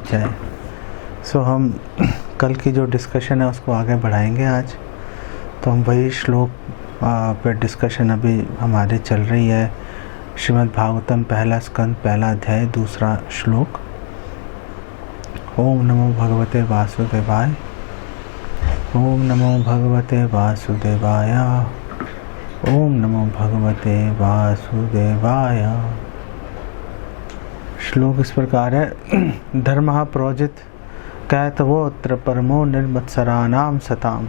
जय। सो हम कल की जो डिस्कशन है उसको आगे बढ़ाएंगे आज। तो हम वही श्लोक पर डिस्कशन अभी हमारी चल रही है। श्रीमद् भागवतम पहला स्कंद पहला अध्याय दूसरा श्लोक। ओम नमो भगवते वासुदेवाय। ओम नमो भगवते वासुदेवाय। ओम नमो भगवते वासुदेवाय। श्लोक इस प्रकार है। धर्मः प्रोजित कैतवोत्र परमो निर्मत्सराणाम सताम।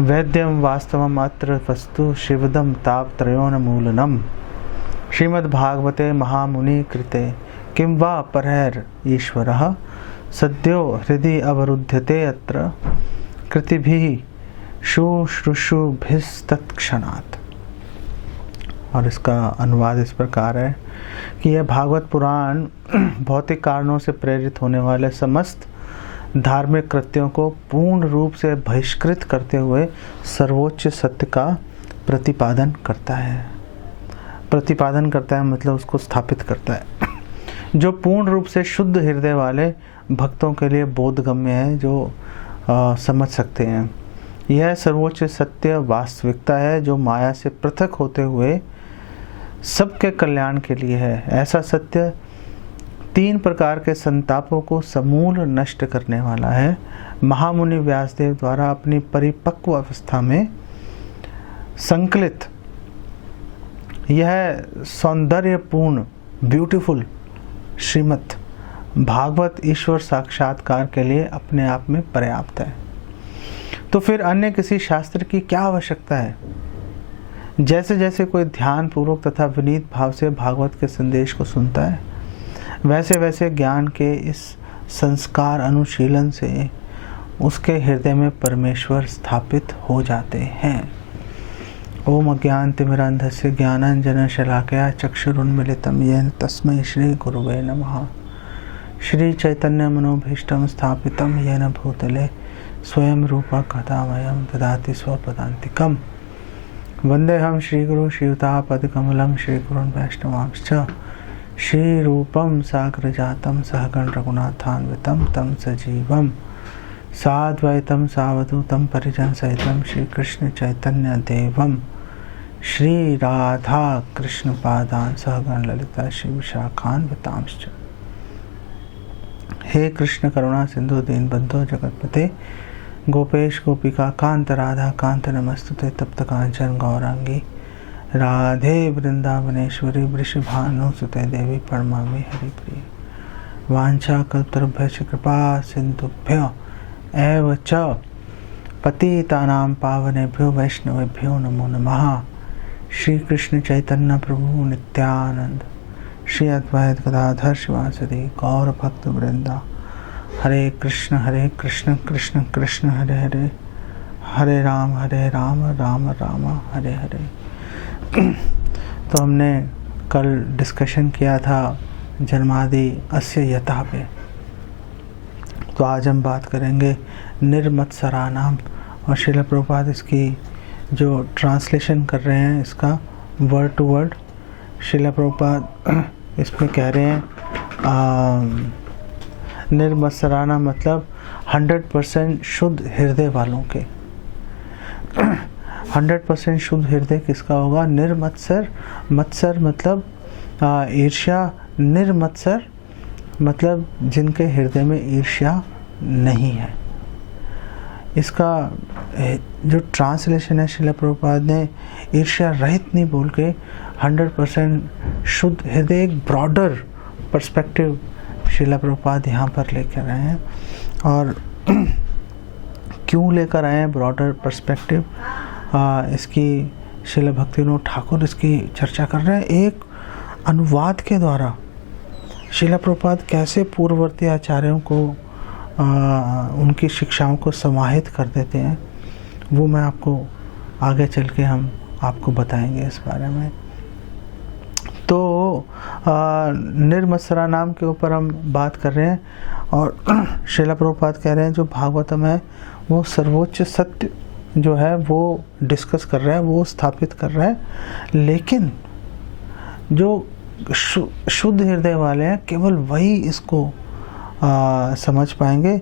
वैद्यम वास्तवम अत्र वस्तु शिवदम तापत्रयोन्मूलनम। श्रीमद्भागवते महामुनि कृते किं वा परैर ईश्वरः सद्यो हृदि अवरुध्यते अत्र कृतिभिः शुश्रूषुभिस्तत्क्षणात्। और इसका अनुवाद इस प्रकार है कि यह भागवत पुराण भौतिक कारणों से प्रेरित होने वाले समस्त धार्मिक कृत्यों को पूर्ण रूप से बहिष्कृत करते हुए सर्वोच्च सत्य का प्रतिपादन करता है। प्रतिपादन करता है मतलब उसको स्थापित करता है, जो पूर्ण रूप से शुद्ध हृदय वाले भक्तों के लिए बोधगम्य है, जो समझ सकते हैं। यह सर्वोच्च सत्य वास्तविकता है जो माया से पृथक होते हुए सबके कल्याण के लिए है। ऐसा सत्य तीन प्रकार के संतापों को समूल नष्ट करने वाला है। महामुनि व्यासदेव द्वारा अपनी परिपक्व अवस्था में संकलित यह सौंदर्यपूर्ण ब्यूटीफुल श्रीमद् भागवत ईश्वर साक्षात्कार के लिए अपने आप में पर्याप्त है। तो फिर अन्य किसी शास्त्र की क्या आवश्यकता है? जैसे जैसे कोई ध्यान पूर्वक तथा विनीत भाव से भागवत के संदेश को सुनता है, वैसे वैसे ज्ञान के इस संस्कार अनुशीलन से उसके हृदय में परमेश्वर स्थापित हो जाते हैं। ओम अज्ञानतिमिरान्धस्य ज्ञानाञ्जनशलाकया चक्षुरुन्मीलितं येन तस्मै श्री गुरुवे नमः। श्री चैतन्य मनोभीष्टं स्थापितं येन भूतले स्वयं रूपा कथामयं ददाति स्वपदान्तिकम्। वन्देऽहं श्रीगुरुं श्रीयुतापदकमलं श्रीगुरुन् वैष्णवांश्च। श्रीरूपं साग्रजातं सहगण रघुनाथान्वितं तं सजीवं साद्वैतं सावधूतं परिजनसहितं श्रीकृष्ण चैतन्य देवं श्रीराधा कृष्णपादान् सहगण ललिता श्रीविशाखान्वितांश्च। हे कृष्ण करुणा सिंधु दीनबंधो जगतपते गोपेश गोपिका कांत राधा कांत नमस्तुते तप्त कांचन गौरांगी राधे वृंदावनेश्वरी वृषभानुसुते देवी प्रणमामि हरिप्रिय। वांछा कल्पतरुभ्यश्च कृपा सिन्धुभ्यो एव च पतितानां पावनेभ्यो वैष्णवेभ्यो नमो नमः। श्री कृष्ण चैतन्य प्रभु नित्यानंद श्री अद्वैत गदाधर शिवासदि गौर भक्त वृंदा। हरे कृष्ण कृष्ण कृष्ण हरे हरे, हरे राम राम राम हरे हरे। तो हमने कल डिस्कशन किया था जन्मादि अस्य यतः पे। तो आज हम बात करेंगे निर्मत्सराणाम। और श्रील प्रभुपाद इसकी जो ट्रांसलेशन कर रहे हैं इसका word to word Srila Prabhupada इसमें कह रहे हैं निर्मत्सराना मतलब 100% शुद्ध हृदय वालों के। 100% शुद्ध हृदय किसका होगा? निर्मत्सर। मत्सर मतलब ईर्ष्या। निर्मत्सर मतलब जिनके हृदय में ईर्ष्या नहीं है। इसका जो ट्रांसलेशन है श्रील प्रभुपाद ने ईर्ष्या रहित नहीं बोल के 100% शुद्ध हृदय, एक ब्रॉडर पर्सपेक्टिव श्रील प्रभुपाद यहाँ पर लेकर आए हैं। और क्यों लेकर आए हैं ब्रॉडर पर्सपेक्टिव, इसकी श्रील भक्तिविनोद ठाकुर इसकी चर्चा कर रहे हैं। एक अनुवाद के द्वारा श्रील प्रभुपाद कैसे पूर्ववर्ती आचार्यों को उनकी शिक्षाओं को समाहित कर देते हैं, वो मैं आपको आगे चल के हम आपको बताएंगे इस बारे में। तो निर्मत्सरा नाम के ऊपर हम बात कर रहे हैं और श्रील प्रभुपाद कह रहे हैं जो भागवतम है वो सर्वोच्च सत्य जो है वो डिस्कस कर रहा है, वो स्थापित कर रहा है। लेकिन जो शुद्ध हृदय वाले हैं केवल वही इसको समझ पाएंगे।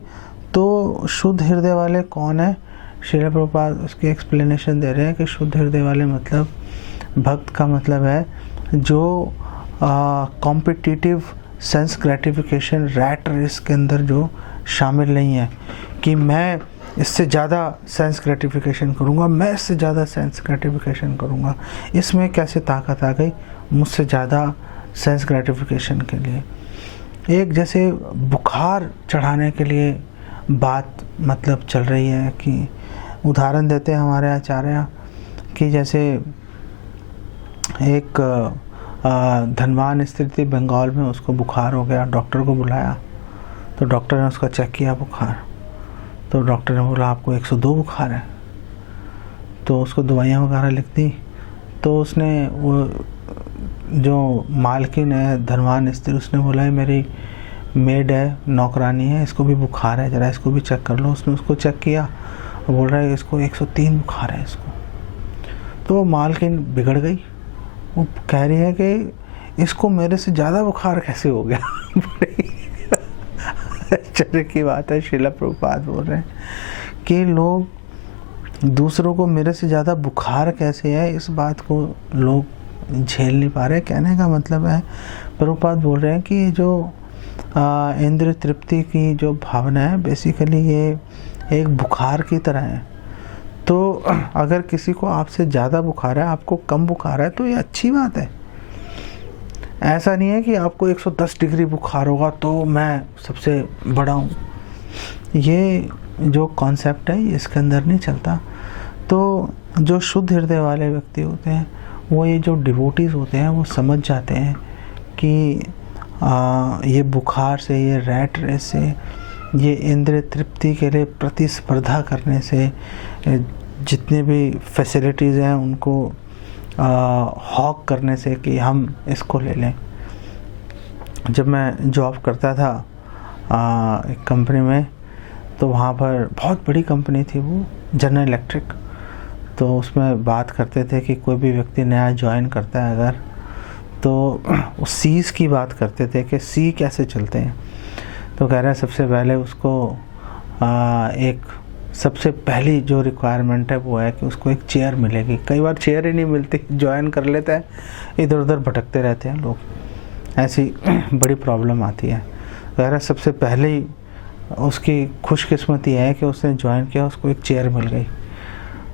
तो शुद्ध हृदय वाले कौन है? श्रील प्रभुपाद उसकी एक्सप्लेनेशन दे रहे हैं कि शुद्ध हृदय वाले मतलब भक्त का मतलब है जो competitive sense gratification rat race के अंदर जो शामिल नहीं है कि मैं इससे ज़्यादा सेंस ग्रेटिफिकेशन करूँगा, मैं इससे ज़्यादा सेंस ग्रेटिफिकेशन करूँगा। इसमें कैसे ताकत आ गई मुझसे ज़्यादा सेंस ग्रेटिफिकेशन के लिए। एक जैसे बुखार चढ़ाने के लिए बात मतलब चल रही है कि उदाहरण देते हैं हमारे आचार्य कि जैसे एक धनवान स्त्री थी बंगाल में, उसको बुखार हो गया, डॉक्टर को बुलाया तो डॉक्टर ने उसका चेक किया बुखार, तो डॉक्टर ने बोला आपको 102 बुखार है। तो उसको दवाइयाँ वगैरह लिख दी। तो उसने वो जो मालकिन है धनवान स्त्री, उसने बोला है मेरी मेड है, नौकरानी है, इसको भी बुखार है, ज़रा इसको भी चेक कर लो। उसने उसको चेक किया और बोल रहा है इसको 103 बुखार है इसको। तो वो मालकिन बिगड़ गई, वो कह रही है कि इसको मेरे से ज़्यादा बुखार कैसे हो गया। आश्चर्य की बात है। श्रील प्रभुपाद बोल रहे हैं कि लोग दूसरों को मेरे से ज़्यादा बुखार कैसे है, इस बात को लोग झेल नहीं पा रहे। कहने का मतलब है प्रभुपाद बोल रहे हैं कि जो इंद्रिय तृप्ति की जो भावना है बेसिकली ये एक बुखार की तरह है। तो अगर किसी को आपसे ज़्यादा बुखार है, आपको कम बुखार है, तो ये अच्छी बात है। ऐसा नहीं है कि आपको 110 डिग्री बुखार होगा तो मैं सबसे बड़ा हूँ। ये जो कॉन्सेप्ट है ये इसके अंदर नहीं चलता। तो जो शुद्ध हृदय वाले व्यक्ति होते हैं वो ये जो डिवोटीज़ होते हैं वो समझ जाते हैं कि ये बुखार से, ये रैट रेस से, ये इंद्रिय तृप्ति के लिए प्रतिस्पर्धा करने से, जितने भी फैसिलिटीज़ हैं उनको हॉक करने से कि हम इसको ले लें। जब मैं जॉब करता था एक कंपनी में, तो वहाँ पर बहुत बड़ी कंपनी थी वो, जनरल इलेक्ट्रिक। तो उसमें बात करते थे कि कोई भी व्यक्ति नया ज्वाइन करता है अगर, तो उस सीज़ की बात करते थे कि सी कैसे चलते हैं। तो कह रहे हैं सबसे पहले उसको एक सबसे पहली जो रिक्वायरमेंट है वो है कि उसको एक चेयर मिलेगी। कई बार चेयर ही नहीं मिलती, ज्वाइन कर लेते हैं, इधर उधर भटकते रहते हैं लोग, ऐसी बड़ी प्रॉब्लम आती है। कह रहे सबसे पहले ही उसकी खुशकिस्मती है कि उसने ज्वाइन किया, उसको एक चेयर मिल गई।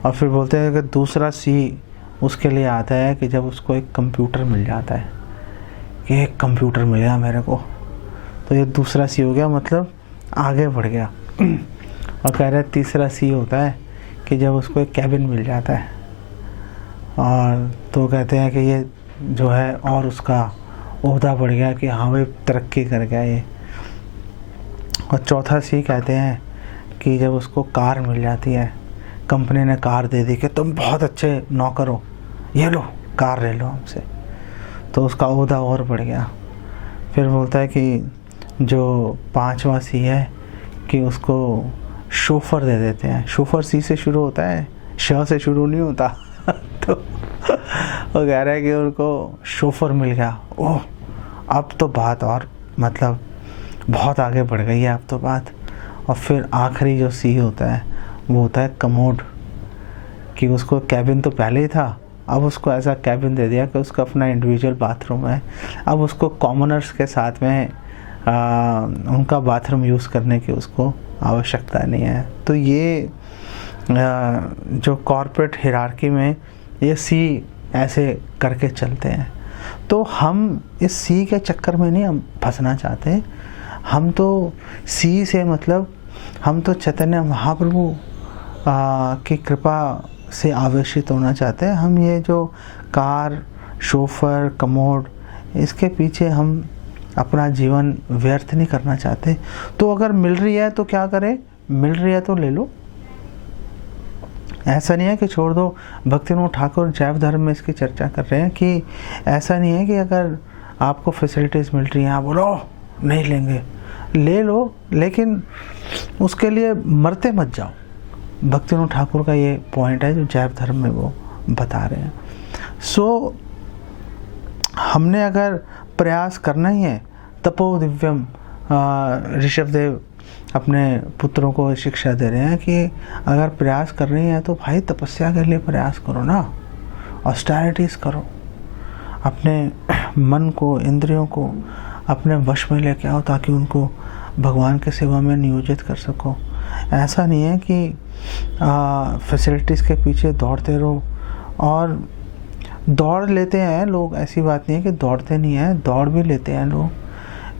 और फिर बोलते हैं कि दूसरा सी उसके लिए आता है कि जब उसको एक कंप्यूटर मिल जाता है कि एक कंप्यूटर मिल गया मेरे को, तो ये दूसरा सी हो गया, मतलब आगे बढ़ गया। और कह रहे तीसरा सी होता है कि जब उसको एक कैबिन मिल जाता है, और तो कहते हैं कि ये जो है और उसका ओहदा बढ़ गया कि हाँ भाई तरक्की कर गया ये। और चौथा सी कहते हैं कि जब उसको कार मिल जाती है, कंपनी ने कार दे दी कि तुम बहुत अच्छे नौकर हो, ये लो कार ले लो हमसे, तो उसका ओहदा और बढ़ गया। फिर बोलता है कि जो पांचवा सी है कि उसको शोफर दे देते हैं। शोफर सी से शुरू होता है, श से शुरू नहीं होता। तो वो कह रहा है कि उनको शोफर मिल गया, ओह अब तो बात और मतलब बहुत आगे बढ़ गई है अब तो बात। और फिर आखिरी जो सी होता है वो होता है कमोड, कि उसको कैबिन तो पहले ही था, अब उसको ऐसा कैबिन दे दिया कि उसका अपना इंडिविजुअल बाथरूम है। अब उसको कॉमनर्स के साथ में उनका बाथरूम यूज़ करने की उसको आवश्यकता नहीं है। तो ये जो कॉर्पोरेट हिरार्की में ये सी ऐसे करके चलते हैं। तो हम इस सी के चक्कर में नहीं हम फंसना चाहते। हम तो सी से मतलब हम तो चैतन्य महाप्रभु की कृपा से आवेशित होना चाहते हैं। हम ये जो कार, शोफर, कमोड, इसके पीछे हम अपना जीवन व्यर्थ नहीं करना चाहते। तो अगर मिल रही है तो क्या करें, मिल रही है तो ले लो। ऐसा नहीं है कि छोड़ दो। भक्तिविनोद ठाकुर जैव धर्म में इसकी चर्चा कर रहे हैं कि ऐसा नहीं है कि अगर आपको फैसिलिटीज़ मिल रही हैं आप बोलो नहीं लेंगे, ले लो, लेकिन उसके लिए मरते मत जाओ। भक्तिविनोद ठाकुर का ये पॉइंट है जो जैव धर्म में वो बता रहे हैं। सो हमने अगर प्रयास करना ही है तपो दिव्यम ऋषभ देव अपने पुत्रों को शिक्षा दे रहे हैं कि अगर प्रयास कर रही हैं तो भाई तपस्या के लिए प्रयास करो ना, ऑस्टेरिटीज़ करो, अपने मन को, इंद्रियों को अपने वश में लेके आओ ताकि उनको भगवान के सेवा में नियोजित कर सको। ऐसा नहीं है कि फैसिलिटीज़ के पीछे दौड़ते रहो। और दौड़ लेते हैं लोग, ऐसी बात नहीं है कि दौड़ते नहीं हैं, दौड़ भी लेते हैं लोग,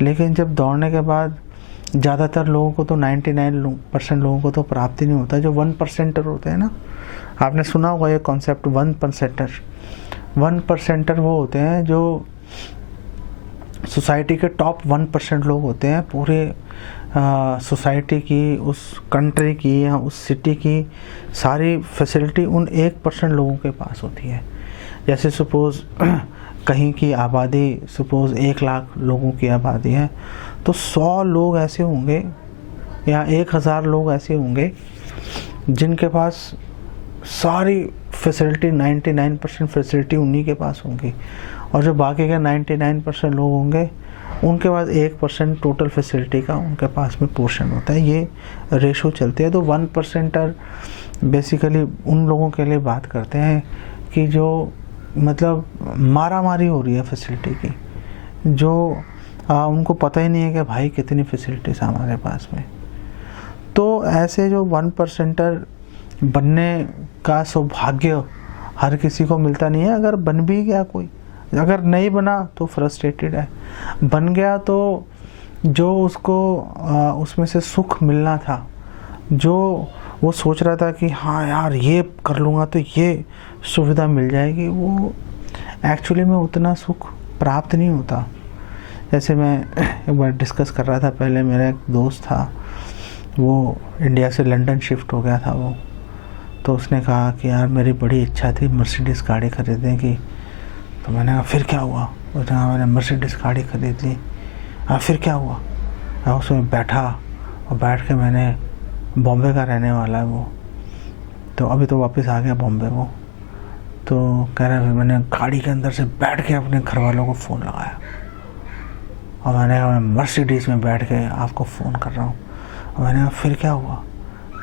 लेकिन जब दौड़ने के बाद ज़्यादातर लोगों को तो 99% लोगों को तो प्राप्ति नहीं होता। जो 1%er होते हैं ना, आपने सुना होगा ये कॉन्सेप्ट 1%er। 1%er वो होते हैं जो सोसाइटी के टॉप 1% लोग होते हैं। पूरे सोसाइटी की, उस कंट्री की या उस सिटी की सारी फैसिलिटी उन 1% लोगों के पास होती है। जैसे सपोज़ कहीं की आबादी, सपोज़ 1 लाख लोगों की आबादी है, तो 100 लोग ऐसे होंगे या 1000 लोग ऐसे होंगे जिनके पास सारी फैसिलिटी, 99% फैसिलिटी उन्हीं के पास होंगी। और जो बाकी के 99% लोग होंगे उनके पास 1% टोटल फैसिलिटी का उनके पास में पोर्शन होता है। ये रेशो चलती है। तो 1%er बेसिकली उन लोगों के लिए बात करते हैं कि जो मतलब मारा मारी हो रही है फैसिलिटी की, जो उनको पता ही नहीं है कि भाई कितनी फैसिलिटीज़ हमारे पास में। तो ऐसे जो 1%er बनने का सौभाग्य हर किसी को मिलता नहीं है। अगर बन भी गया कोई, अगर नहीं बना तो फ्रस्ट्रेटेड है, बन गया तो जो उसको उसमें से सुख मिलना था, जो वो सोच रहा था कि हाँ यार ये कर लूँगा तो ये सुविधा मिल जाएगी, वो एक्चुअली में उतना सुख प्राप्त नहीं होता। जैसे मैं एक बार डिस्कस कर रहा था, पहले मेरा एक दोस्त था, वो इंडिया से लंदन शिफ्ट हो गया था वो, तो उसने कहा कि यार मेरी बड़ी इच्छा थी मर्सिडीज़ गाड़ी खरीदने की। तो मैंने कहा फिर क्या हुआ? उसने कहा मैंने मर्सिडीज़ गाड़ी खरीद ली। फिर क्या हुआ? मैं उसमें बैठा और बैठ के मैंने, बॉम्बे का रहने वाला है वो, तो अभी तो वापस आ गया बॉम्बे वो, तो कह रहा है मैंने गाड़ी के अंदर से बैठ के अपने घर वालों को फ़ोन लगाया और मैंने कहा मैं मर्सिडीज़ में बैठ के आपको फ़ोन कर रहा हूँ। और मैंने कहा फिर क्या हुआ?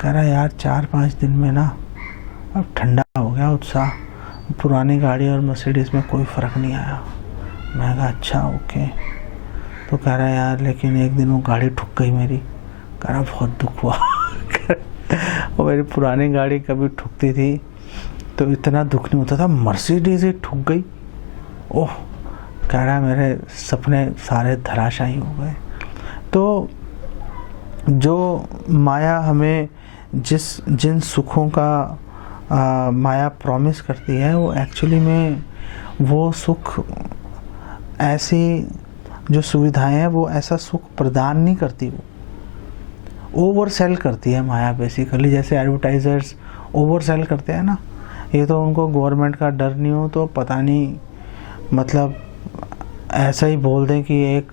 कह रहा है यार 4-5 दिन में ना अब ठंडा हो गया उत्साह, पुरानी गाड़ी और मर्सिडीज़ में कोई फ़र्क नहीं आया। मैं कहा अच्छा ओके। तो कह रहा है यार लेकिन एक दिन वो गाड़ी ठुक गई मेरी। कह रहा बहुत दुख हुआ। वो मेरी पुरानी गाड़ी कभी ठुकती थी तो इतना दुख नहीं होता था, मर्सिडीज़ ही ठुक गई, ओह। कह रहा है मेरे सपने सारे धराशायी हो गए। तो जो माया हमें जिन सुखों का माया प्रॉमिस करती है, वो एक्चुअली में वो सुख, ऐसी जो सुविधाएं हैं वो ऐसा सुख प्रदान नहीं करती, वो ओवर सेल करती है माया बेसिकली। जैसे एडवर्टाइजर्स ओवर सेल करते हैं ना, ये तो उनको गवर्नमेंट का डर नहीं हो तो पता नहीं, मतलब ऐसा ही बोल दें कि एक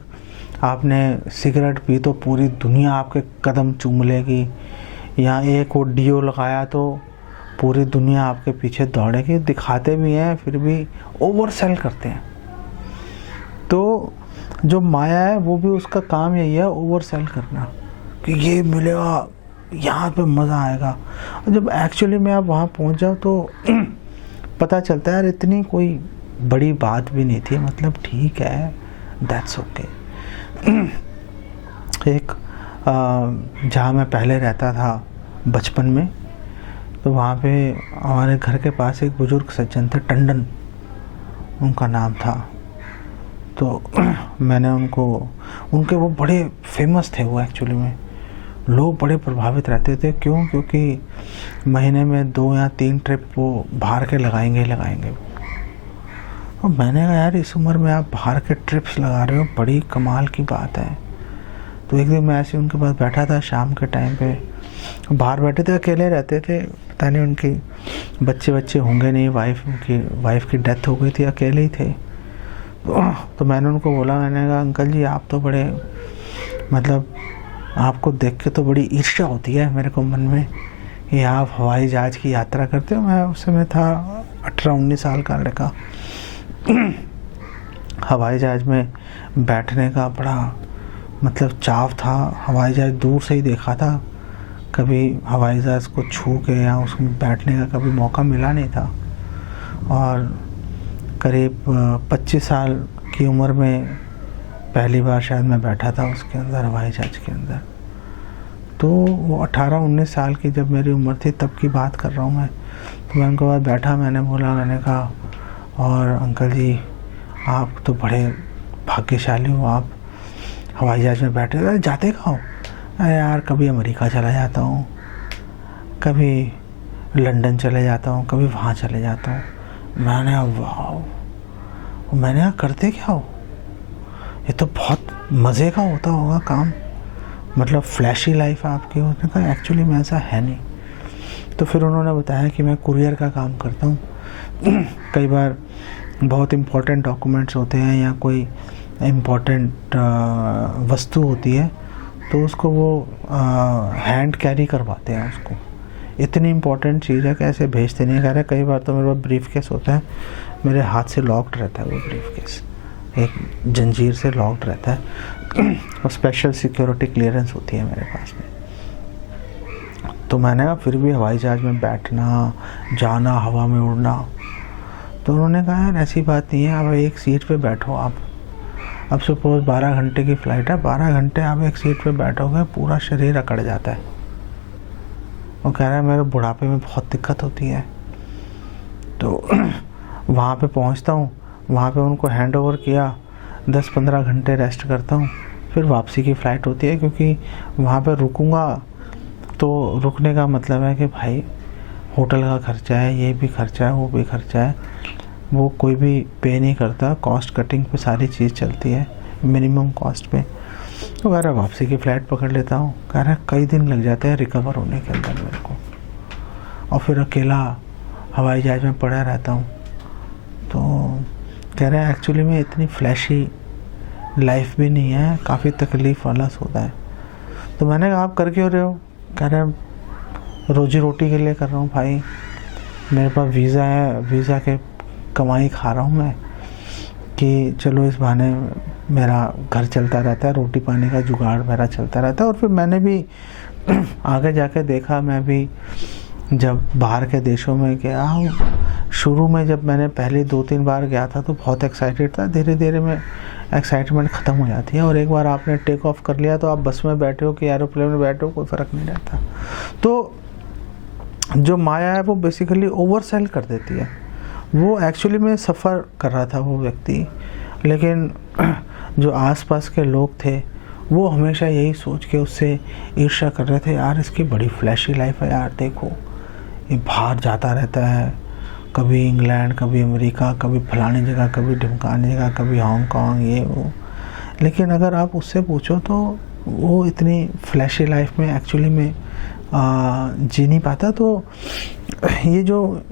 आपने सिगरेट पी तो पूरी दुनिया आपके कदम चूम लेगी, या एक वो डीओ लगाया तो पूरी दुनिया आपके पीछे दौड़ेगी। दिखाते भी हैं फिर भी ओवर सेल करते हैं। तो जो माया है वो भी उसका काम यही है, ओवर सेल करना, कि ये मिलेगा, यहाँ पे मज़ा आएगा। और जब एक्चुअली में आप वहाँ पहुँच जाओ तो पता चलता है यार इतनी कोई बड़ी बात भी नहीं थी, मतलब ठीक है, दैट्स ओके। एक जहाँ मैं पहले रहता था बचपन में, तो वहाँ पे हमारे घर के पास एक बुजुर्ग सज्जन थे, टंडन उनका नाम था। तो मैंने उनके वो बड़े फेमस थे वो, एक्चुअली में लोग बड़े प्रभावित रहते थे। क्यों? क्योंकि महीने में 2 या 3 ट्रिप वो बाहर के लगाएंगे। और मैंने कहा यार इस उम्र में आप बाहर के ट्रिप्स लगा रहे हो, बड़ी कमाल की बात है। तो एक दिन मैं ऐसे उनके पास बैठा था शाम के टाइम पे, बाहर बैठे थे, अकेले रहते थे, पता नहीं उनकी बच्चे होंगे नहीं, वाइफ की डेथ हो गई थी, अकेले ही थे। तो मैंने उनको बोला, मैंने कहा अंकल जी आप तो बड़े, मतलब आपको देख के तो बड़ी ईर्ष्या होती है मेरे को मन में कि आप हवाई जहाज़ की यात्रा करते हो। मैं उस समय था 18-19 साल का लड़का। हवाई जहाज़ में बैठने का बड़ा मतलब चाव था, हवाई जहाज़ दूर से ही देखा था, कभी हवाई जहाज़ को छू के या उसमें बैठने का कभी मौका मिला नहीं था। और करीब 25 साल की उम्र में पहली बार शायद मैं बैठा था उसके अंदर, हवाई जहाज़ के अंदर। तो वो 18-19 साल की जब मेरी उम्र थी तब की बात कर रहा हूँ मैं। तो मैं उनके बाद बैठा, मैंने कहा और अंकल जी आप तो बड़े भाग्यशाली हो, आप हवाई जहाज़ में बैठे। अरे जाते कहाँ हो? अरे यार कभी अमेरिका चला जाता हूँ, कभी लंदन चले जाता हूँ, कभी वहाँ चले जाता हूँ। मैंने कहा वाह, मैंने कहा करते क्या हो? ये तो बहुत मज़े का होता होगा काम, मतलब फ्लैशी लाइफ आपकी। उसने कहा एक्चुअली में ऐसा है नहीं। तो फिर उन्होंने बताया कि मैं कुरियर का काम करता हूँ। कई बार बहुत इम्पोर्टेंट डॉक्यूमेंट्स होते हैं या कोई इम्पोर्टेंट वस्तु होती है तो उसको वो हैंड कैरी करवाते हैं उसको। इतनी इम्पोर्टेंट चीज़ है कि ऐसे भेजते नहीं। कह रहे कई बार तो मेरे पास ब्रीफ केस होता है, मेरे हाथ से लॉक्ड रहता है वो ब्रीफ केस, एक जंजीर से लॉक्ड रहता है और स्पेशल सिक्योरिटी क्लियरेंस होती है मेरे पास में। तो मैंने फिर भी हवाई जहाज़ में बैठना, जाना, हवा में उड़ना। तो उन्होंने कहा यार ऐसी बात नहीं है, आप एक सीट पे बैठो। आप अब सपोज 12 घंटे की फ़्लाइट है, 12 घंटे आप एक सीट पे बैठोगे पूरा शरीर अकड़ जाता है। वो कह रहा है मेरे बुढ़ापे में बहुत दिक्कत होती है। तो वहाँ पे पहुँचता हूँ, वहाँ पे उनको हैंड ओवर किया, 10-15 घंटे रेस्ट करता हूँ, फिर वापसी की फ़्लाइट होती है। क्योंकि वहाँ पे रुकूँगा तो रुकने का मतलब है कि भाई होटल का खर्चा है, ये भी खर्चा है, वो भी खर्चा है, वो कोई भी पे नहीं करता। कॉस्ट कटिंग पे सारी चीज़ चलती है, मिनिमम कॉस्ट पे। तो कह रहा वापसी की फ़्लाइट पकड़ लेता हूँ। कह रहा कई दिन लग जाते हैं रिकवर होने के अंदर मेरे को, और फिर अकेला हवाई जहाज़ में पड़ा रहता हूँ। तो कह रहा है एक्चुअली में इतनी फ्लैशी लाइफ भी नहीं है, काफ़ी तकलीफ़ वाला होता है। तो मैंने कहा आप कर क्यों रहे हो? कह रहे रोजी रोटी के लिए कर रहा हूँ भाई, मेरे पास वीज़ा है, वीज़ा के कमाई खा रहा हूँ मैं कि चलो इस बहाने मेरा घर चलता रहता है, रोटी पानी का जुगाड़ मेरा चलता रहता है। और फिर मैंने भी आगे जाके देखा, मैं भी जब बाहर के देशों में गया, शुरू में जब मैंने पहले 2-3 बार गया था तो बहुत एक्साइटेड था। धीरे धीरे में एक्साइटमेंट ख़त्म हो जाती है, और एक बार आपने टेक ऑफ कर लिया तो आप बस में बैठे हो कि एरोप्लेन में बैठे हो, कोई फ़र्क नहीं रहता। तो जो माया है वो बेसिकली ओवर सेल कर देती है। वो एक्चुअली में सफ़र कर रहा था वो व्यक्ति, लेकिन जो आसपास के लोग थे वो हमेशा यही सोच के उससे ईर्ष्या कर रहे थे, यार इसकी बड़ी फ्लैशी लाइफ है यार, देखो ये बाहर जाता रहता है, कभी इंग्लैंड, कभी अमेरिका, कभी फलानी जगह, कभी ढिमकानी जगह, कभी हांगकांग, ये वो। लेकिन अगर आप उससे पूछो तो वो इतनी फ्लैशी लाइफ में एक्चुअली में जी नहीं पाता। तो ये जो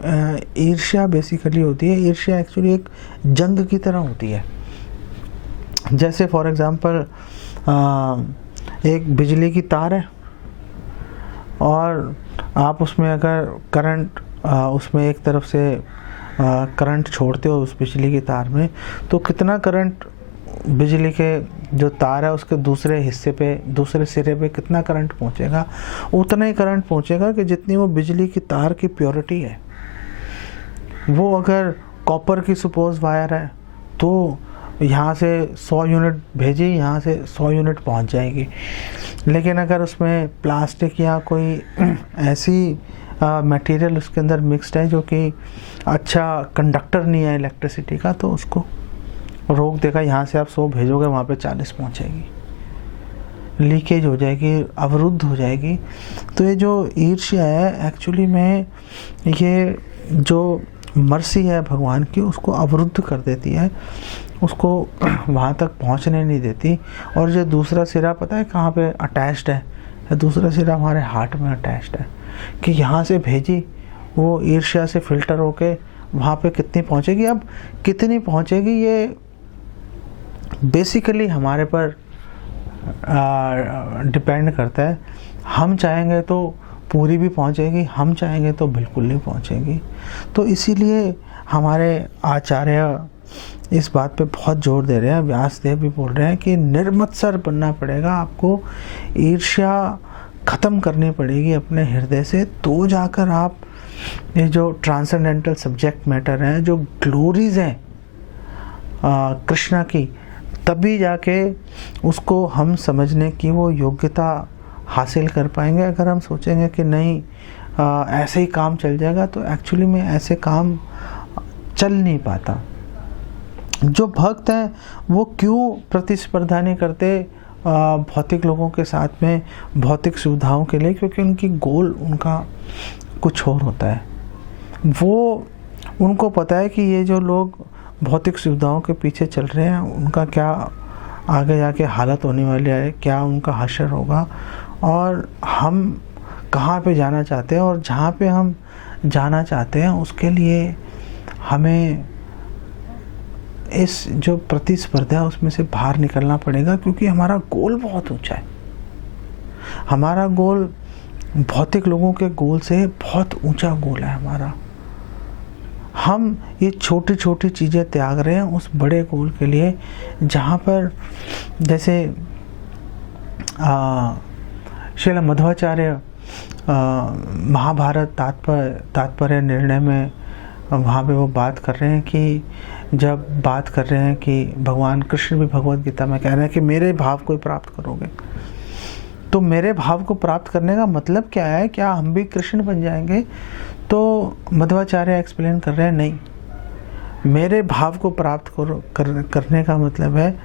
ईर्ष्या बेसिकली होती है, ईर्ष्या एक्चुअली एक जंग की तरह होती है। जैसे फॉर एग्ज़ाम्पल एक बिजली की तार है और आप उसमें अगर करंट उसमें एक तरफ से करंट छोड़ते हो उस बिजली की तार में, तो कितना करंट बिजली के जो तार है उसके दूसरे हिस्से पे, दूसरे सिरे पे कितना करंट पहुंचेगा? उतना ही करंट पहुंचेगा कि जितनी वो बिजली की तार की प्योरिटी है। वो अगर कॉपर की सपोज वायर है तो यहाँ से 100 यूनिट भेजी, यहाँ से 100 यूनिट पहुँच जाएगी। लेकिन अगर उसमें प्लास्टिक या कोई ऐसी मटेरियल उसके अंदर मिक्स्ड है जो कि अच्छा कंडक्टर नहीं है इलेक्ट्रिसिटी का, तो उसको रोक देगा। यहाँ से आप 100 भेजोगे, वहाँ पे 40 पहुँचेगी, लीकेज हो जाएगी, अवरुद्ध हो जाएगी। तो ये जो ईर्ष्या है एक्चुअली में ये जो मर्सी है भगवान की, उसको अवरुद्ध कर देती है, उसको वहाँ तक पहुँचने नहीं देती। और जो दूसरा सिरा पता है कहाँ पे अटैच्ड है? दूसरा सिरा हमारे हार्ट में अटैच्ड है कि यहाँ से भेजी, वो ईर्ष्या से फिल्टर होके वहाँ पे कितनी पहुँचेगी। अब कितनी पहुँचेगी ये बेसिकली हमारे पर डिपेंड करता है। हम चाहेंगे तो पूरी भी पहुँचेगी, हम चाहेंगे तो बिल्कुल नहीं पहुँचेगी। तो इसीलिए हमारे आचार्य इस बात पे बहुत जोर दे रहे हैं, व्यासदेव भी बोल रहे हैं कि निर्मत्सर बनना पड़ेगा आपको, ईर्ष्या ख़त्म करनी पड़ेगी अपने हृदय से, तो जाकर आप ये जो ट्रांसेंडेंटल सब्जेक्ट मैटर हैं, जो ग्लोरीज हैं कृष्णा की, तभी जाके उसको हम समझने की वो योग्यता हासिल कर पाएंगे। अगर हम सोचेंगे कि नहीं ऐसे ही काम चल जाएगा, तो एक्चुअली में ऐसे काम चल नहीं पाता। जो भक्त हैं वो क्यों प्रतिस्पर्धा नहीं करते भौतिक लोगों के साथ में भौतिक सुविधाओं के लिए? क्योंकि उनकी गोल उनका कुछ और होता है। वो उनको पता है कि ये जो लोग भौतिक सुविधाओं के पीछे चल रहे हैं, उनका क्या आगे जाके हालत होने वाली है, क्या उनका हशर होगा, और हम कहाँ पे जाना चाहते हैं, और जहाँ पे हम जाना चाहते हैं उसके लिए हमें इस जो प्रतिस्पर्धा है उसमें से बाहर निकलना पड़ेगा। क्योंकि हमारा गोल बहुत ऊंचा है, हमारा गोल भौतिक लोगों के गोल से बहुत ऊंचा गोल है हमारा। हम ये छोटी छोटी चीज़ें त्याग रहे हैं उस बड़े गोल के लिए, जहाँ पर जैसे श्रील मध्वाचार्य महाभारत तात्पर्य निर्णय में वहाँ पे वो बात कर रहे हैं कि जब बात कर रहे हैं कि भगवान कृष्ण भी भगवत गीता में कह रहे हैं कि मेरे भाव को प्राप्त करोगे, तो मेरे भाव को प्राप्त करने का मतलब क्या है? क्या हम भी कृष्ण बन जाएंगे? तो मध्वाचार्य एक्सप्लेन कर रहे हैं, नहीं, मेरे भाव को प्राप्त करने का मतलब है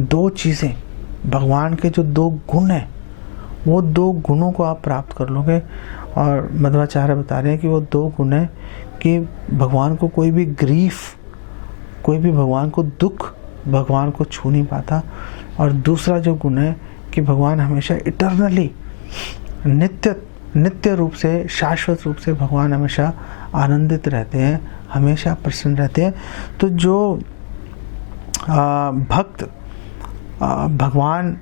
दो चीज़ें। भगवान के जो दो गुण हैं, वो दो गुणों को आप प्राप्त कर लोगे। और मध्वाचार्य बता रहे हैं कि वो दो गुण हैं कि भगवान को कोई भी ग्रीफ, कोई भी भगवान को दुख भगवान को छू नहीं पाता। और दूसरा जो गुण है कि भगवान हमेशा इटर्नली, नित्य रूप से, शाश्वत रूप से भगवान हमेशा आनंदित रहते हैं, हमेशा प्रसन्न रहते हैं। तो जो भक्त भगवान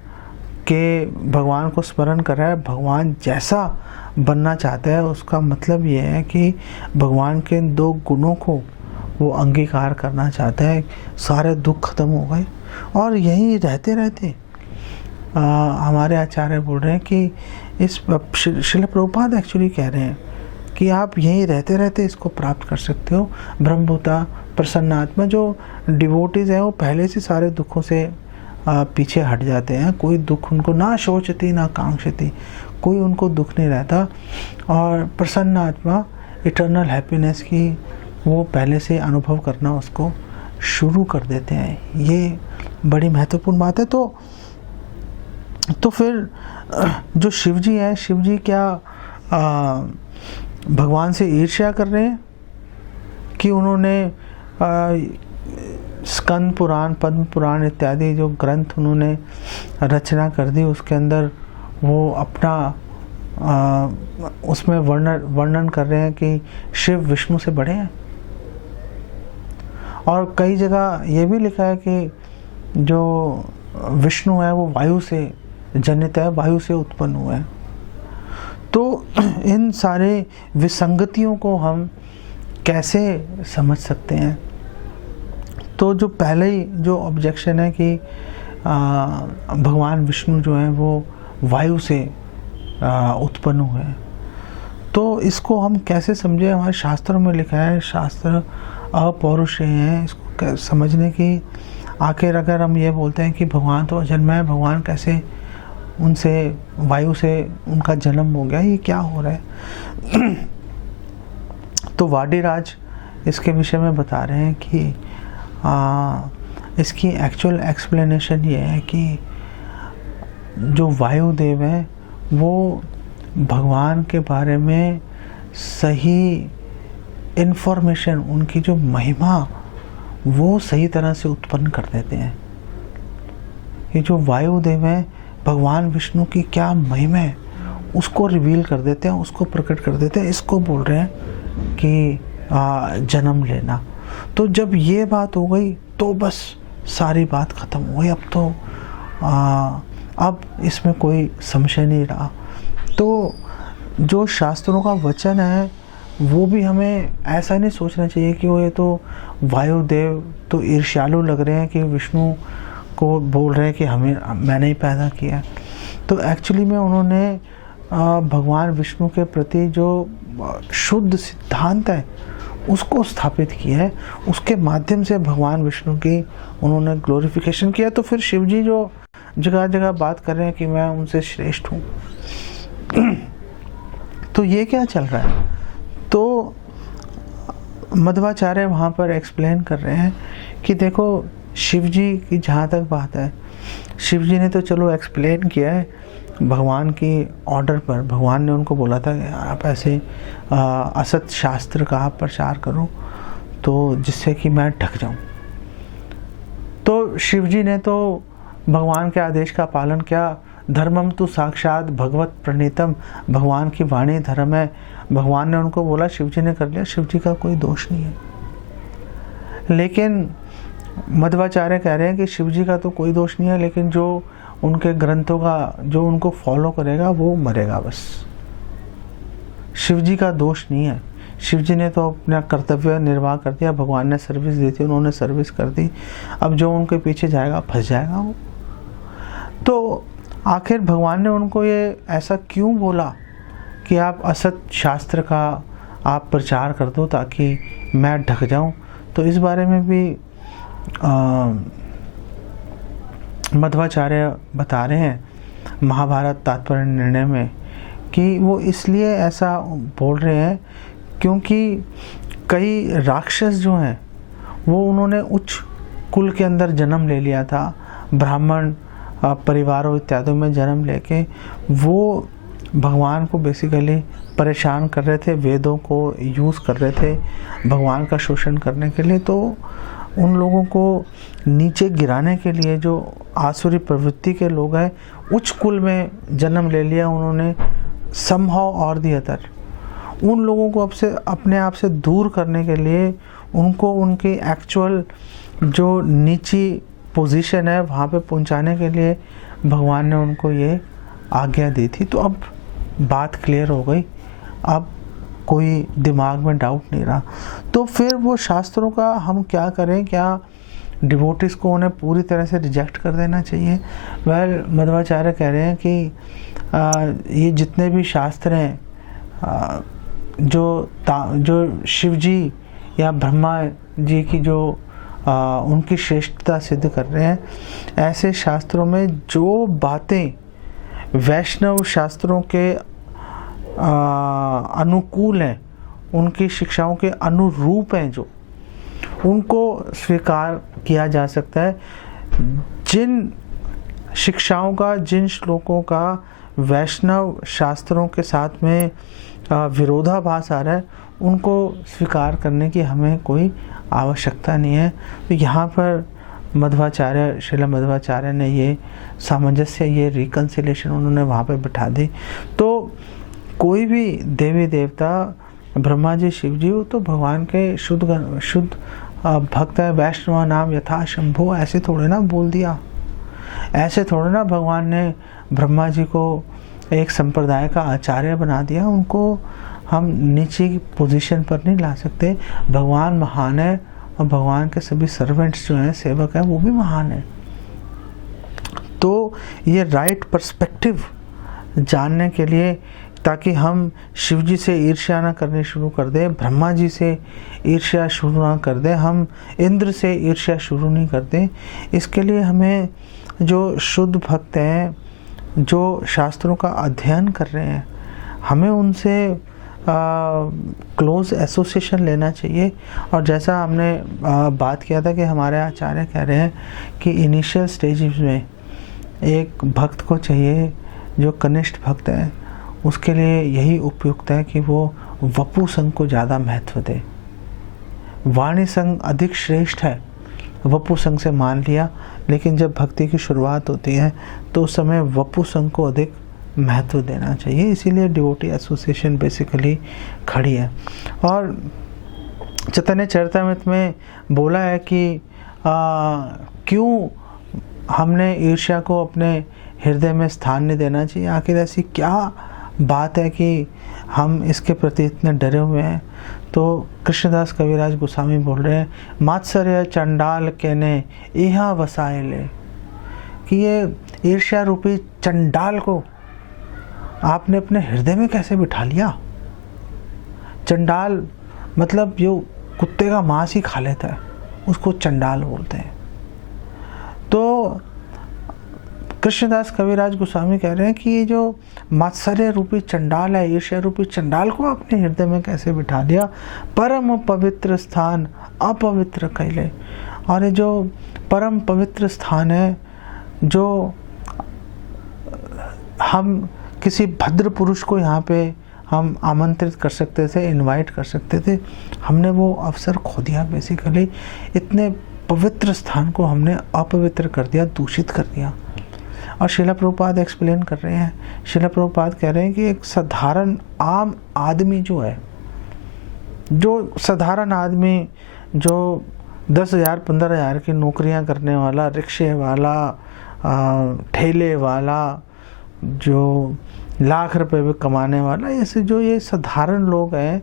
को स्मरण कर रहा है, भगवान जैसा बनना चाहता है, उसका मतलब ये है कि भगवान के दो गुणों को वो अंगीकार करना चाहता है। सारे दुख खत्म हो गए, और यही रहते रहते हमारे आचार्य बोल रहे हैं कि इस श्रील प्रभुपाद एक्चुअली कह रहे हैं कि आप यहीं रहते रहते इसको प्राप्त कर सकते हो। ब्रह्मभूता प्रसन्न आत्मा, जो डिवोटीज हैं वो पहले से सारे दुखों से पीछे हट जाते हैं। कोई दुख उनको ना शोचती ना कांक्षती, कोई उनको दुख नहीं रहता। और प्रसन्न आत्मा, इटर्नल हैप्पीनेस की वो पहले से अनुभव करना उसको शुरू कर देते हैं। ये बड़ी महत्वपूर्ण बात है। तो फिर जो शिव जी हैं, शिव जी क्या भगवान से ईर्ष्या कर रहे हैं कि उन्होंने स्कंद पुराण, पद्म पुराण इत्यादि जो ग्रंथ उन्होंने रचना कर दी, उसके अंदर वो अपना उसमें वर्णन कर रहे हैं कि शिव विष्णु से बड़े हैं। और कई जगह ये भी लिखा है कि जो विष्णु है वो वायु से जनित है, वायु से उत्पन्न हुआ है। तो इन सारे विसंगतियों को हम कैसे समझ सकते हैं? तो जो पहले ही जो ऑब्जेक्शन है कि भगवान विष्णु जो हैं वो वायु से उत्पन्न हुए हैं, तो इसको हम कैसे समझे? हमारे शास्त्रों में लिखा है, शास्त्र अपौरुषेय हैं। इसको समझने की आखिर अगर हम ये बोलते हैं कि भगवान तो अजन्म है, भगवान कैसे उनसे वायु से उनका जन्म हो गया, ये क्या हो रहा है? तो वाडीराज इसके विषय में बता रहे हैं कि इसकी एक्चुअल एक्सप्लेनेशन ये है कि जो वायुदेव हैं वो भगवान के बारे में सही इन्फॉर्मेशन, उनकी जो महिमा वो सही तरह से उत्पन्न कर देते हैं। ये जो वायुदेव हैं, भगवान विष्णु की क्या महिमा है उसको रिवील कर देते हैं, उसको प्रकट कर देते हैं। इसको बोल रहे हैं कि जन्म लेना। तो जब ये बात हो गई तो बस सारी बात ख़त्म हो गई। अब तो अब इसमें कोई संशय नहीं रहा। तो जो शास्त्रों का वचन है वो भी हमें ऐसा नहीं सोचना चाहिए कि वो ये तो वायुदेव तो ईर्ष्यालु लग रहे हैं कि विष्णु को बोल रहे हैं कि हमें मैंने ही पैदा किया। तो एक्चुअली में उन्होंने भगवान विष्णु के प्रति जो शुद्ध सिद्धांत है उसको स्थापित किया है, उसके माध्यम से भगवान विष्णु की उन्होंने ग्लोरिफिकेशन किया। तो फिर शिव जी जो जगह जगह बात कर रहे हैं कि मैं उनसे श्रेष्ठ हूँ, तो ये क्या चल रहा है? तो मध्वाचार्य वहाँ पर एक्सप्लेन कर रहे हैं कि देखो शिव जी की जहाँ तक बात है, शिव जी ने तो चलो एक्सप्लेन किया है भगवान की ऑर्डर पर। भगवान ने उनको बोला था कि आप ऐसे असत शास्त्र का आप प्रचार करो तो जिससे कि मैं ढक जाऊं। तो शिव जी ने तो भगवान के आदेश का पालन किया। धर्मम तो साक्षात भगवत प्रणीतम, भगवान की वाणी धर्म है। भगवान ने उनको बोला, शिव जी ने कर लिया, शिव जी का कोई दोष नहीं है। लेकिन मध्वाचार्य कह रहे हैं कि शिव जी का तो कोई दोष नहीं है, लेकिन जो उनके ग्रंथों का जो उनको फॉलो करेगा वो मरेगा बस। शिव जी का दोष नहीं है। शिव जी ने तो अपना कर्तव्य निर्वाह कर दिया, भगवान ने सर्विस दी थी, उन्होंने सर्विस कर दी। अब जो उनके पीछे जाएगा फंस जाएगा वो। तो आखिर भगवान ने उनको ये ऐसा क्यों बोला कि आप असत शास्त्र का आप प्रचार कर दो ताकि मैं ढक जाऊं? तो इस बारे में भी मध्वाचार्य बता रहे हैं महाभारत तात्पर्य निर्णय में कि वो इसलिए ऐसा बोल रहे हैं क्योंकि कई राक्षस जो हैं वो उन्होंने उच्च कुल के अंदर जन्म ले लिया था, ब्राह्मण परिवारों इत्यादि में जन्म लेके वो भगवान को बेसिकली परेशान कर रहे थे, वेदों को यूज़ कर रहे थे भगवान का शोषण करने के लिए। तो उन लोगों को नीचे गिराने के लिए जो आसुरी प्रवृत्ति के लोग हैं, उच्च कुल में जन्म ले लिया उन्होंने, समहाउ और दी अदर, उन लोगों को अब से अपने आप से दूर करने के लिए, उनको उनकी एक्चुअल जो नीची पोजीशन है वहाँ पे पहुँचाने के लिए भगवान ने उनको ये आज्ञा दी थी। तो अब बात क्लियर हो गई, अब कोई दिमाग में डाउट नहीं रहा। तो फिर वो शास्त्रों का हम क्या करें? क्या डिवोटिस को उन्हें पूरी तरह से रिजेक्ट कर देना चाहिए? वेल, मध्वाचार्य कह रहे हैं कि ये जितने भी शास्त्र हैं जो शिव जी या ब्रह्मा जी की जो उनकी श्रेष्ठता सिद्ध कर रहे हैं, ऐसे शास्त्रों में जो बातें वैष्णव शास्त्रों के अनुकूल हैं, उनकी शिक्षाओं के अनुरूप हैं, जो उनको स्वीकार किया जा सकता है। जिन शिक्षाओं का, जिन श्लोकों का वैष्णव शास्त्रों के साथ में विरोधाभास आ रहा है, उनको स्वीकार करने की हमें कोई आवश्यकता नहीं है। तो यहाँ पर मध्वाचार्य, श्रील मध्वाचार्य ने ये सामंजस्य, ये रिकन्सिलेशन उन्होंने वहाँ पे बिठा दी। तो कोई भी देवी देवता, ब्रह्मा जी, शिव जी, वो तो भगवान के शुद्ध भक्त है। वैष्णव नाम यथा शंभो, ऐसे थोड़े ना बोल दिया, ऐसे थोड़े ना भगवान ने ब्रह्मा जी को एक संप्रदाय का आचार्य बना दिया। उनको हम नीचे की पोजीशन पर नहीं ला सकते। भगवान महान है और भगवान के सभी सर्वेंट्स जो हैं, सेवक हैं, वो भी महान है। तो ये राइट पर्सपेक्टिव जानने के लिए, ताकि हम शिव जी से ईर्ष्या ना करनी शुरू कर दें, ब्रह्मा जी से ईर्ष्या शुरू ना कर दें, हम इंद्र से ईर्ष्या शुरू नहीं कर दें, इसके लिए हमें जो शुद्ध भक्त हैं, जो शास्त्रों का अध्ययन कर रहे हैं, हमें उनसे क्लोज एसोसिएशन लेना चाहिए। और जैसा हमने बात किया था कि हमारे आचार्य कह रहे हैं कि इनिशियल स्टेजेस में एक भक्त को चाहिए, जो कनिष्ठ भक्त है, उसके लिए यही उपयुक्त है कि वो वपु संघ को ज़्यादा महत्व दे। वाणी संघ अधिक श्रेष्ठ है, वपु संघ से मान लिया, लेकिन जब भक्ति की शुरुआत होती है तो उस समय वपु संघ को अधिक महत्व देना चाहिए। इसीलिए डिवोटी एसोसिएशन बेसिकली खड़ी है। और चैतन्य चरितामृत में बोला है कि क्यों हमने ईर्ष्या को अपने हृदय में स्थान नहीं देना चाहिए। आखिर ऐसी क्या बात है कि हम इसके प्रति इतने डरे हुए हैं। तो कृष्णदास कविराज गोस्वामी बोल रहे हैं, मात्सर्य चंडाल केने इहा वसाए ले, कि ये ईर्ष्या रूपी चंडाल को आपने अपने हृदय में कैसे बिठा लिया। चंडाल मतलब जो कुत्ते का मांस ही खा लेता है उसको चंडाल बोलते हैं। तो कृष्णदास कविराज गोस्वामी कह रहे हैं कि ये जो मात्सर्य रूपी चंडाल है, ईर्ष्या रूपी चंडाल को अपने हृदय में कैसे बिठा लिया। परम पवित्र स्थान अपवित्र कैले, और ये जो परम पवित्र स्थान है, जो हम किसी भद्र पुरुष को यहाँ पे हम आमंत्रित कर सकते थे, इनवाइट कर सकते थे, हमने वो अवसर खो दिया। बेसिकली इतने पवित्र स्थान को हमने अपवित्र कर दिया, दूषित कर दिया। और शिला प्रभुपाद एक्सप्लेन कर रहे हैं, शिला प्रभुपाद कह रहे हैं कि एक साधारण आम आदमी जो है, जो साधारण आदमी जो 10,000 15,000 की नौकरियां करने वाला, रिक्शे वाला, ठेले वाला, जो लाख रुपए भी कमाने वाला, ऐसे जो ये साधारण लोग हैं,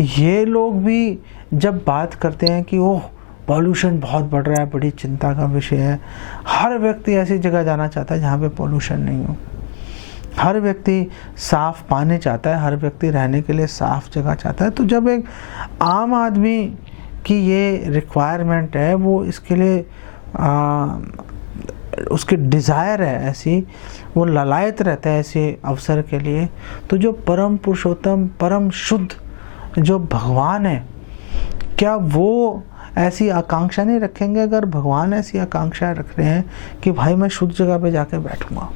ये लोग भी जब बात करते हैं कि ओह पॉल्यूशन बहुत बढ़ रहा है, बड़ी चिंता का विषय है। हर व्यक्ति ऐसी जगह जाना चाहता है जहाँ पे पॉल्यूशन नहीं हो। हर व्यक्ति साफ पानी चाहता है, हर व्यक्ति रहने के लिए साफ जगह चाहता है। तो जब एक आम आदमी की ये रिक्वायरमेंट है, वो इसके लिए उसकी डिज़ायर है ऐसी, वो ललायत रहता है ऐसे अवसर के लिए, तो जो परम पुरुषोत्तम परम शुद्ध जो भगवान है, क्या वो ऐसी आकांक्षा नहीं रखेंगे? अगर भगवान ऐसी आकांक्षा रख रहे हैं कि भाई मैं शुद्ध जगह पे जाके बैठूंगा,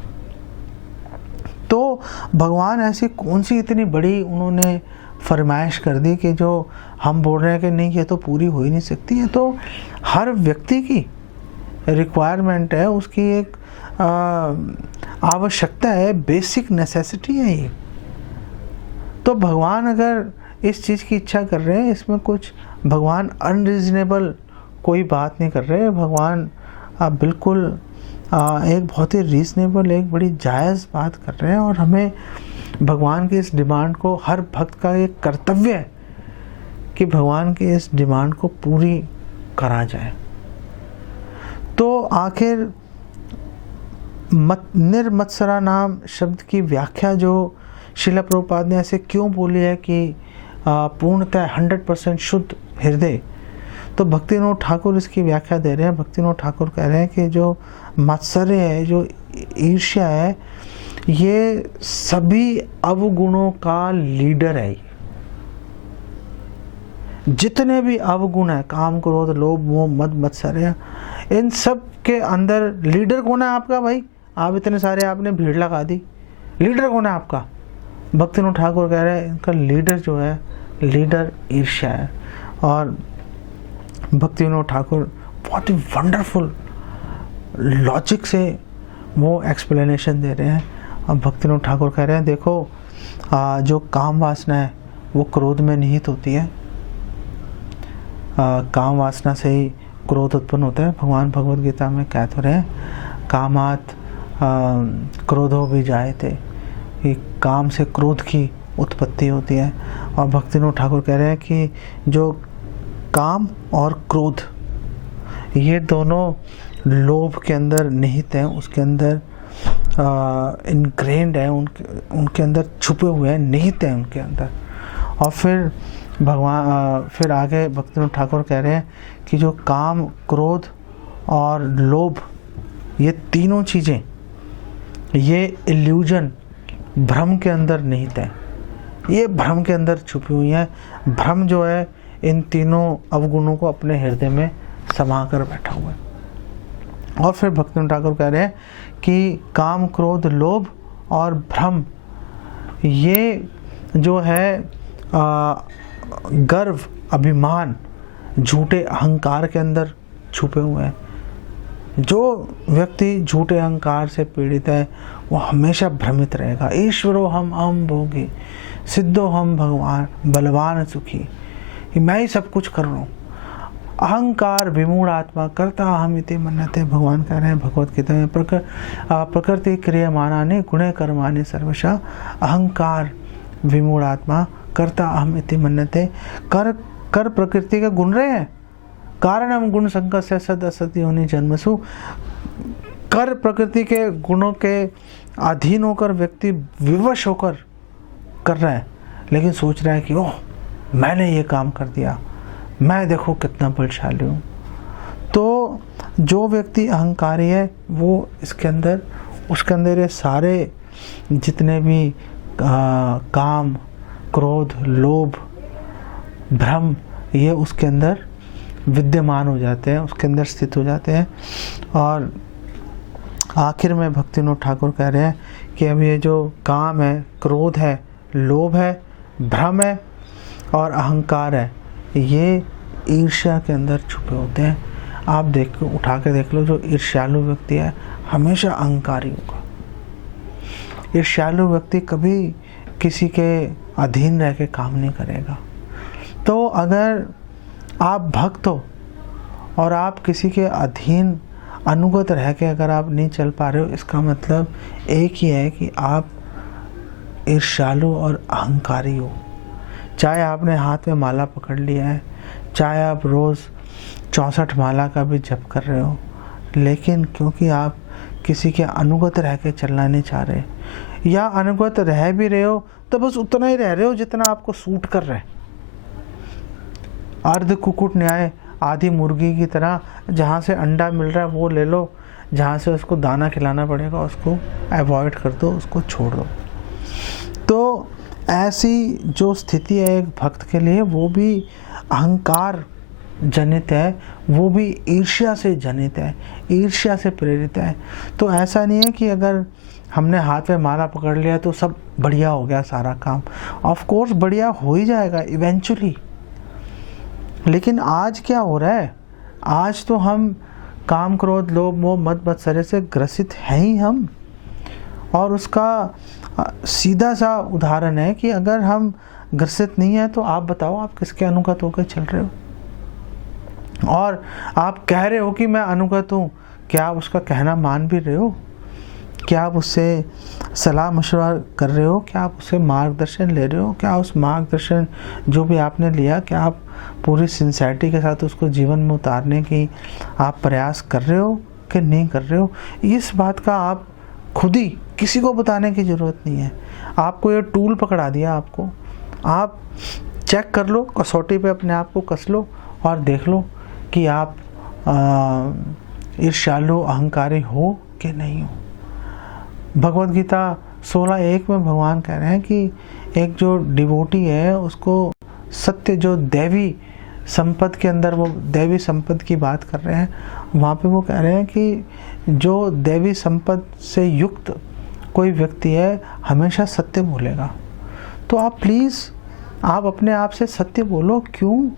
तो भगवान ऐसी कौन सी इतनी बड़ी उन्होंने फरमाइश कर दी कि जो हम बोल रहे हैं कि नहीं ये तो पूरी हो ही नहीं सकती है। तो हर व्यक्ति की रिक्वायरमेंट है, उसकी एक आवश्यकता है, बेसिक नेसेसिटी है ये। तो भगवान अगर इस चीज़ की इच्छा कर रहे हैं, इसमें कुछ भगवान अनरीजनेबल कोई बात नहीं कर रहे। भगवान बिल्कुल एक बहुत ही रीजनेबल, एक बड़ी जायज़ बात कर रहे हैं, और हमें भगवान की इस डिमांड को, हर भक्त का एक कर्तव्य है कि भगवान की इस डिमांड को पूरी करा जाए। तो आखिर निर्मत्सरा नाम शब्द की व्याख्या जो शिला प्रभुपाद ने ऐसे क्यों बोली है कि पूर्णतः 100% शुद्ध हृदय, तो भक्तिविनोद ठाकुर इसकी व्याख्या दे रहे हैं। भक्तिविनोद ठाकुर कह रहे हैं कि जो मात्सर्य है, जो ईर्ष्या है, ये सभी अवगुणों का लीडर है। जितने भी अवगुण है, काम, क्रोध, लोभ, मोह, मद, मत्सर्य, इन सब के अंदर लीडर कौन है आपका? भाई आप इतने सारे आपने भीड़ लगा दी, लीडर कौन है आपका? भक्तिविनोद ठाकुर कह रहे हैं इनका लीडर जो है, लीडर ईर्ष्या है। और भक्तिविनोद ठाकुर बहुत ही वंडरफुल लॉजिक से वो एक्सप्लेनेशन दे रहे हैं। और भक्तिविनोद ठाकुर कह रहे हैं देखो, जो काम वासना है वो क्रोध में निहित होती है। काम वासना से ही क्रोध उत्पन्न होता है। भगवान भगवद गीता में कह तो रहे हैं, कामात क्रोधो भी जाए थे, कि काम से क्रोध की उत्पत्ति होती है। और भक्तिविनोद ठाकुर कह रहे हैं कि जो काम और क्रोध, ये दोनों लोभ के अंदर निहित हैं, उसके अंदर इनग्रेन्ड है, उनके अंदर छुपे हुए हैं, निहित हैं उनके अंदर। और फिर फिर आगे भक्तिविनोद ठाकुर कह रहे हैं कि जो काम, क्रोध और लोभ, ये तीनों चीज़ें, ये इल्यूजन, भ्रम के अंदर निहित है। ये भ्रम के अंदर छुपी हुई हैं। भ्रम जो है इन तीनों अवगुणों को अपने हृदय में समा कर बैठा हुआ है। और फिर भक्तिविनोद ठाकुर कह रहे हैं कि काम, क्रोध, लोभ और भ्रम, ये जो है गर्व, अभिमान, झूठे अहंकार के अंदर छुपे हुए हैं। जो व्यक्ति झूठे अहंकार से पीड़ित है वो हमेशा भ्रमित रहेगा। ईश्वरो हम भोगी, सिद्धो हम भगवान, बलवान सुखी, कि मैं ही सब कुछ कर रहा हूँ। अहंकार विमूढ़ आत्मा करता हम इति मन्यते, भगवान कह रहे हैं भगवत गीता में, प्रकृति क्रियमानानि गुणे कर्माणि सर्वशः। अहंकार विमूढ़ात्मा कर्ता अहम इति मन्यते। कर प्रकृति के गुण रहे हैं, कारणम गुण संकस्य सद असत योनि जन्मसु। कर प्रकृति के गुणों के अधीन होकर व्यक्ति विवश होकर कर रहा है, लेकिन सोच रहा है कि ओह मैंने ये काम कर दिया, मैं देखो कितना बलशाली हूँ। तो जो व्यक्ति अहंकारी है वो उसके अंदर ये सारे जितने भी काम, क्रोध, लोभ, भ्रम, ये उसके अंदर विद्यमान हो जाते हैं, उसके अंदर स्थित हो जाते हैं। और आखिर में भक्तिविनोद ठाकुर कह रहे हैं कि अब ये जो काम है, क्रोध है, लोभ है, भ्रम है और अहंकार है, ये ईर्ष्या के अंदर छुपे होते हैं। आप देखो, उठा के देख लो, जो ईर्ष्यालु व्यक्ति है हमेशा अहंकारी होगा। ईर्ष्यालु व्यक्ति कभी किसी के अधीन रह के काम नहीं करेगा। तो अगर आप भक्त हो और आप किसी के अधीन अनुगत रह के अगर आप नहीं चल पा रहे हो, इसका मतलब एक ही है कि आप ईर्ष्यालु और अहंकारी हो। चाहे आपने हाथ में माला पकड़ लिया है, चाहे आप रोज़ 64 माला का भी जप कर रहे हो, लेकिन क्योंकि आप किसी के अनुगत रह के चलना नहीं चाह रहे, या अनुगत रह भी रहे हो तो बस उतना ही रह रहे हो जितना आपको सूट कर रहा है। अर्ध कुकुट न्याय, आधी मुर्गी की तरह, जहाँ से अंडा मिल रहा है वो ले लो, जहाँ से उसको दाना खिलाना पड़ेगा उसको अवॉइड कर दो, उसको छोड़ दो। तो ऐसी जो स्थिति है एक भक्त के लिए, वो भी अहंकार जनित है, वो भी ईर्ष्या से जनित है, ईर्ष्या से प्रेरित है। तो ऐसा नहीं है कि अगर हमने हाथ में माला पकड़ लिया तो सब बढ़िया हो गया सारा काम। ऑफ कोर्स बढ़िया हो ही जाएगा इवेंचुअली, लेकिन आज क्या हो रहा है, आज तो हम काम, क्रोध, लोभ, मोह, मद मत्सर्य से ग्रसित हैं ही हम। और उसका सीधा सा उदाहरण है कि अगर हम ग्रसित नहीं है तो आप बताओ आप किसके अनुगत होकर चल रहे हो। और आप कह रहे हो कि मैं अनुगत हूँ, क्या आप उसका कहना मान भी रहे हो? क्या आप उससे सलाह मशवरा कर रहे हो? क्या आप उससे मार्गदर्शन ले रहे हो? क्या उस मार्गदर्शन जो भी आपने लिया, क्या आप पूरी सिंसेरिटी के साथ उसको जीवन में उतारने की आप प्रयास कर रहे हो कि नहीं कर रहे हो? इस बात का आप खुद ही, किसी को बताने की ज़रूरत नहीं है। आपको ये टूल पकड़ा दिया, आपको आप चेक कर लो, कसौटी पे अपने आप को कस लो और देख लो कि आप ईर्ष्यालु, अहंकारी हो कि नहीं हो। भगवद गीता 16:1 में भगवान कह रहे हैं कि एक जो डिवोटी है उसको सत्य, जो दैवी संपद के अंदर, वो दैवी संपद की बात कर रहे हैं, वहाँ पे वो कह रहे हैं कि जो दैवी संपद से युक्त कोई व्यक्ति है हमेशा सत्य बोलेगा। तो आप प्लीज़ आप अपने आप से सत्य बोलो। क्यों?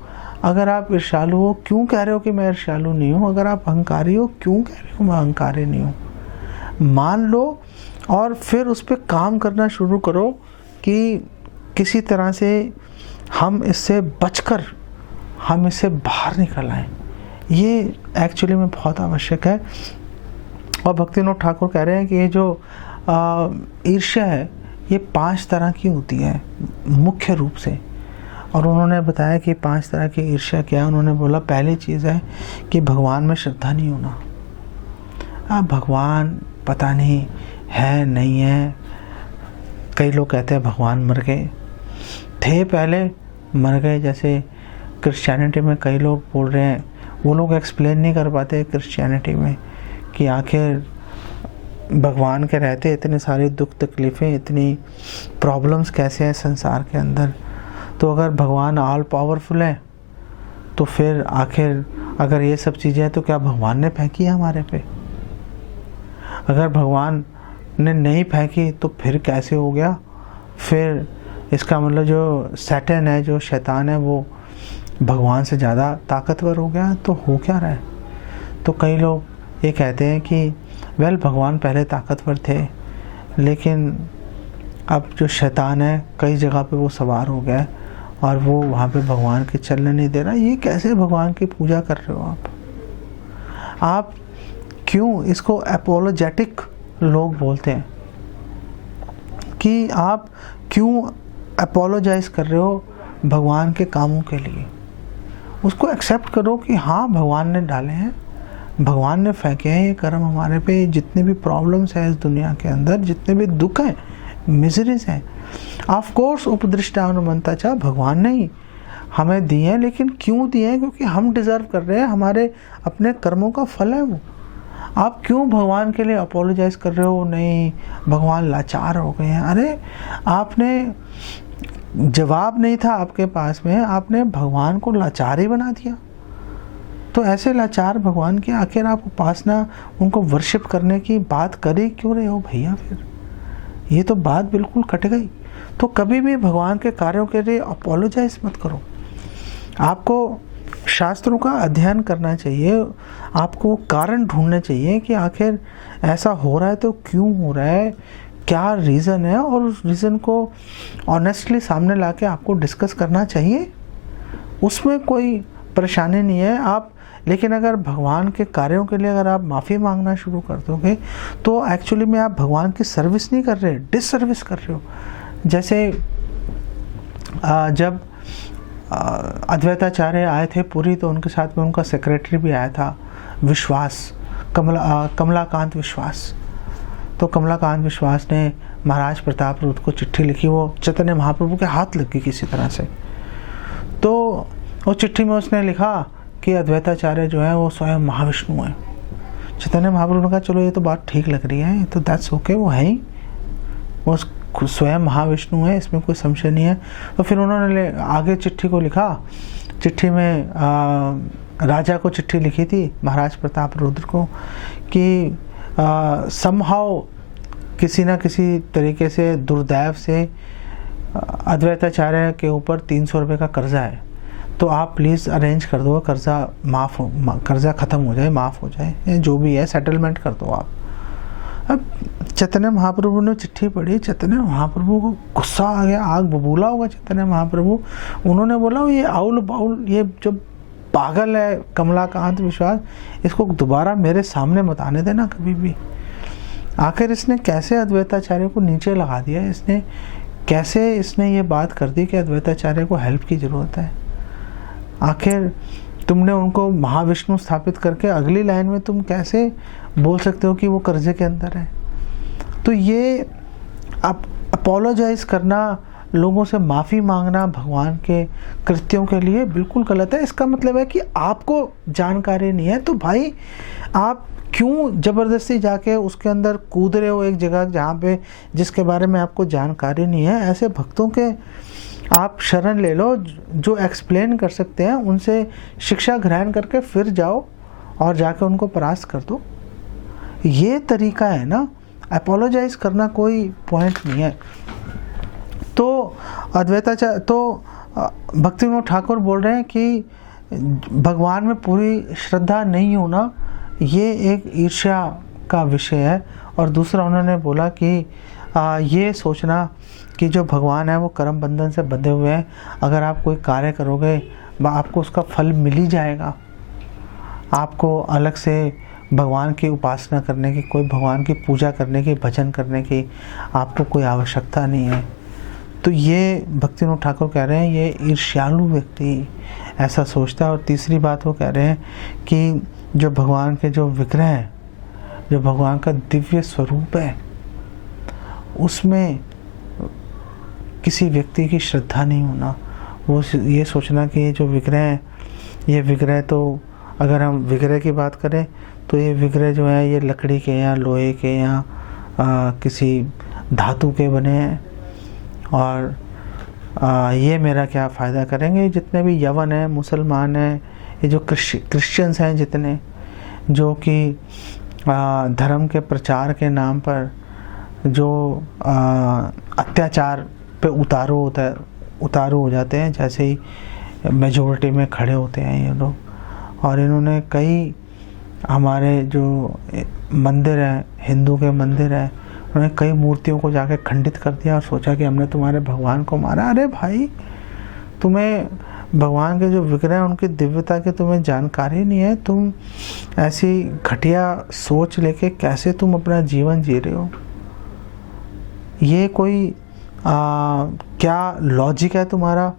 अगर आप ईर्ष्यालु हो, क्यों कह रहे हो कि मैं ईर्ष्यालु नहीं हूँ? अगर आप अहंकारी हो, क्यों कह रहे हो मैं अहंकारी नहीं हूँ? मान लो और फिर उस पर काम करना शुरू करो कि किसी तरह से हम इससे बचकर हम इससे बाहर निकल आएँ। ये एक्चुअली में बहुत आवश्यक है। और भक्तिविनोद ठाकुर कह रहे हैं कि ये जो ईर्ष्या है ये 5 तरह की होती है मुख्य रूप से। और उन्होंने बताया कि 5 तरह की ईर्ष्या क्या है। उन्होंने बोला पहली चीज़ है कि भगवान में श्रद्धा नहीं होना। भगवान पता नहीं है, नहीं है। कई लोग कहते हैं भगवान मर गए, थे पहले, मर गए। जैसे क्रिश्चियनिटी में कई लोग बोल रहे हैं, वो लोग एक्सप्लेन नहीं कर पाते क्रिश्चियनिटी में कि आखिर भगवान के रहते इतने सारे दुख तकलीफ़ें, इतनी प्रॉब्लम्स कैसे हैं संसार के अंदर। तो अगर भगवान ऑल पावरफुल है तो फिर आखिर अगर ये सब चीज़ें हैं तो क्या भगवान ने फेंकी है हमारे पे? अगर भगवान ने नहीं फेंकी तो फिर कैसे हो गया? फिर इसका मतलब जो सैटन है, जो शैतान है, वो भगवान से ज़्यादा ताकतवर हो गया। तो हो क्या रहा है? तो कई लोग ये कहते हैं कि वेल भगवान पहले ताकतवर थे, लेकिन अब जो शैतान है कई जगह पे वो सवार हो गया और वो वहाँ पे भगवान के चलने नहीं दे रहा। ये कैसे भगवान की पूजा कर रहे हो आप क्यों? इसको एपोलोजेटिक लोग बोलते हैं कि आप क्यों अपोलोजाइज कर रहे हो भगवान के कामों के लिए, उसको एक्सेप्ट करो कि हाँ भगवान ने डाले हैं, भगवान ने फेंके हैं ये कर्म हमारे पे। जितने भी प्रॉब्लम्स हैं इस दुनिया के अंदर, जितने भी दुख हैं, मिजरीज हैं, ऑफ कोर्स उपदृष्टानुमंता चा, भगवान ने ही हमें दिए हैं। लेकिन क्यों दिए हैं? क्योंकि हम डिज़र्व कर रहे हैं, हमारे अपने कर्मों का फल है वो। आप क्यों भगवान के लिए अपोलोजाइज कर रहे हो? नहीं भगवान लाचार हो गए हैं। अरे आपने, जवाब नहीं था आपके पास में, आपने भगवान को लाचार ही बना दिया। तो ऐसे लाचार भगवान की आखिर आप उपासना, उनको वर्शिप करने की बात कर ही क्यों रहे हो भैया? फिर ये तो बात बिल्कुल कट गई। तो कभी भी भगवान के कार्यों के लिए अपोलोजाइज मत करो। आपको शास्त्रों का अध्ययन करना चाहिए, आपको कारण ढूंढने चाहिए कि आखिर ऐसा हो रहा है तो क्यों हो रहा है, क्या रीज़न है, और उस रीज़न को ऑनेस्टली सामने लाके आपको डिस्कस करना चाहिए। उसमें कोई परेशानी नहीं है आप। लेकिन अगर भगवान के कार्यों के लिए अगर आप माफ़ी मांगना शुरू कर दोगे तो एक्चुअली में आप भगवान की सर्विस नहीं कर रहे, डिससर्विस कर रहे हो। जैसे जब अद्वैताचार्य आए थे पुरी, तो उनके साथ में उनका सेक्रेटरी भी आया था, विश्वास, कमलाकांत विश्वास। तो कमलाकांत विश्वास ने महाराज प्रताप रूप को चिट्ठी लिखी, वो चैतन्य महाप्रभु के हाथ लग गई किसी तरह से। तो वो चिट्ठी में उसने लिखा कि अद्वैताचार्य जो है वो स्वयं महाविष्णु है। चैतन्य महाप्रभु ने कहा चलो ये तो बात ठीक लग रही है, तो दैट्स ओके, वो है ही, वो स्वयं महाविष्णु है, इसमें कोई संशय नहीं है। तो फिर उन्होंने आगे चिट्ठी को लिखा। चिट्ठी में राजा को चिट्ठी लिखी थी, महाराज प्रताप रुद्र को, कि समहाउ किसी न किसी तरीके से दुर्दैव से अद्वैताचार्य के ऊपर 300 रुपये का कर्जा है, तो आप प्लीज़ अरेंज कर दो, कर्जा ख़त्म हो जाए, माफ़ हो जाए, जो भी है सेटलमेंट कर दो आप। अब चैतन्य महाप्रभु ने चिट्ठी पढ़ी, चैतन्य महाप्रभु को गुस्सा आ गया, आग बबूला होगा चैतन्य महाप्रभु। उन्होंने बोला ये आउल बाउल, ये जो पागल है कमलाकांत विश्वास, इसको दोबारा मेरे सामने मत आने देना कभी भी। आखिर इसने कैसे अद्वैताचार्य को नीचे लगा दिया, इसने कैसे इसने ये बात कर दी कि अद्वैताचार्य को हेल्प की ज़रूरत है। आखिर तुमने उनको महाविष्णु स्थापित करके अगली लाइन में तुम कैसे बोल सकते हो कि वो कर्जे के अंदर है? तो ये अपोलोजाइज करना, लोगों से माफ़ी मांगना भगवान के कृत्यों के लिए बिल्कुल गलत है। इसका मतलब है कि आपको जानकारी नहीं है, तो भाई आप क्यों ज़बरदस्ती जाके उसके अंदर कूद रहे हो, एक जगह जहाँ पे जिसके बारे में आपको जानकारी नहीं है। ऐसे भक्तों के आप शरण ले लो जो एक्सप्लेन कर सकते हैं, उनसे शिक्षा ग्रहण करके फिर जाओ और जाके उनको परास्त कर दो। ये तरीका है ना, अपोलोजाइज करना कोई पॉइंट नहीं है। तो अद्वैताचार्य, तो भक्तिविनोद ठाकुर बोल रहे हैं कि भगवान में पूरी श्रद्धा नहीं होना ये एक ईर्ष्या का विषय है। और दूसरा उन्होंने बोला कि ये सोचना कि जो भगवान है वो कर्म बंधन से बंधे हुए हैं, अगर आप कोई कार्य करोगे आपको उसका फल मिल ही जाएगा, आपको अलग से भगवान की उपासना करने की, कोई भगवान की पूजा करने की, भजन करने की आपको कोई आवश्यकता नहीं है। तो ये भक्तिविनोद ठाकुर कह रहे हैं ये ईर्ष्यालु व्यक्ति ऐसा सोचता है। और तीसरी बात वो कह रहे हैं कि जो भगवान के जो विग्रह हैं, जो भगवान का दिव्य स्वरूप है, उसमें किसी व्यक्ति की श्रद्धा नहीं होना। वो ये सोचना कि ये जो विग्रह है, ये विग्रह, तो अगर हम विग्रह की बात करें तो ये विग्रह जो है ये लकड़ी के या लोहे के या किसी धातु के बने हैं, और ये मेरा क्या फ़ायदा करेंगे। जितने भी यवन हैं, मुसलमान हैं, ये जो क्रिश्चियंस हैं जितने, जो कि धर्म के प्रचार के नाम पर जो अत्याचार पे उतारू हो जाते हैं, जैसे ही मेजॉरिटी में खड़े होते हैं ये लोग। और इन्होंने कई हमारे जो मंदिर हैं, हिंदू के मंदिर हैं, उन्होंने कई मूर्तियों को जाके खंडित कर दिया और सोचा कि हमने तुम्हारे भगवान को मारा। अरे भाई, तुम्हें भगवान के जो विग्रह हैं उनकी दिव्यता की तुम्हें जानकारी नहीं है, तुम ऐसी घटिया सोच लेके कैसे तुम अपना जीवन जी रहे हो। ये कोई क्या लॉजिक है तुम्हारा?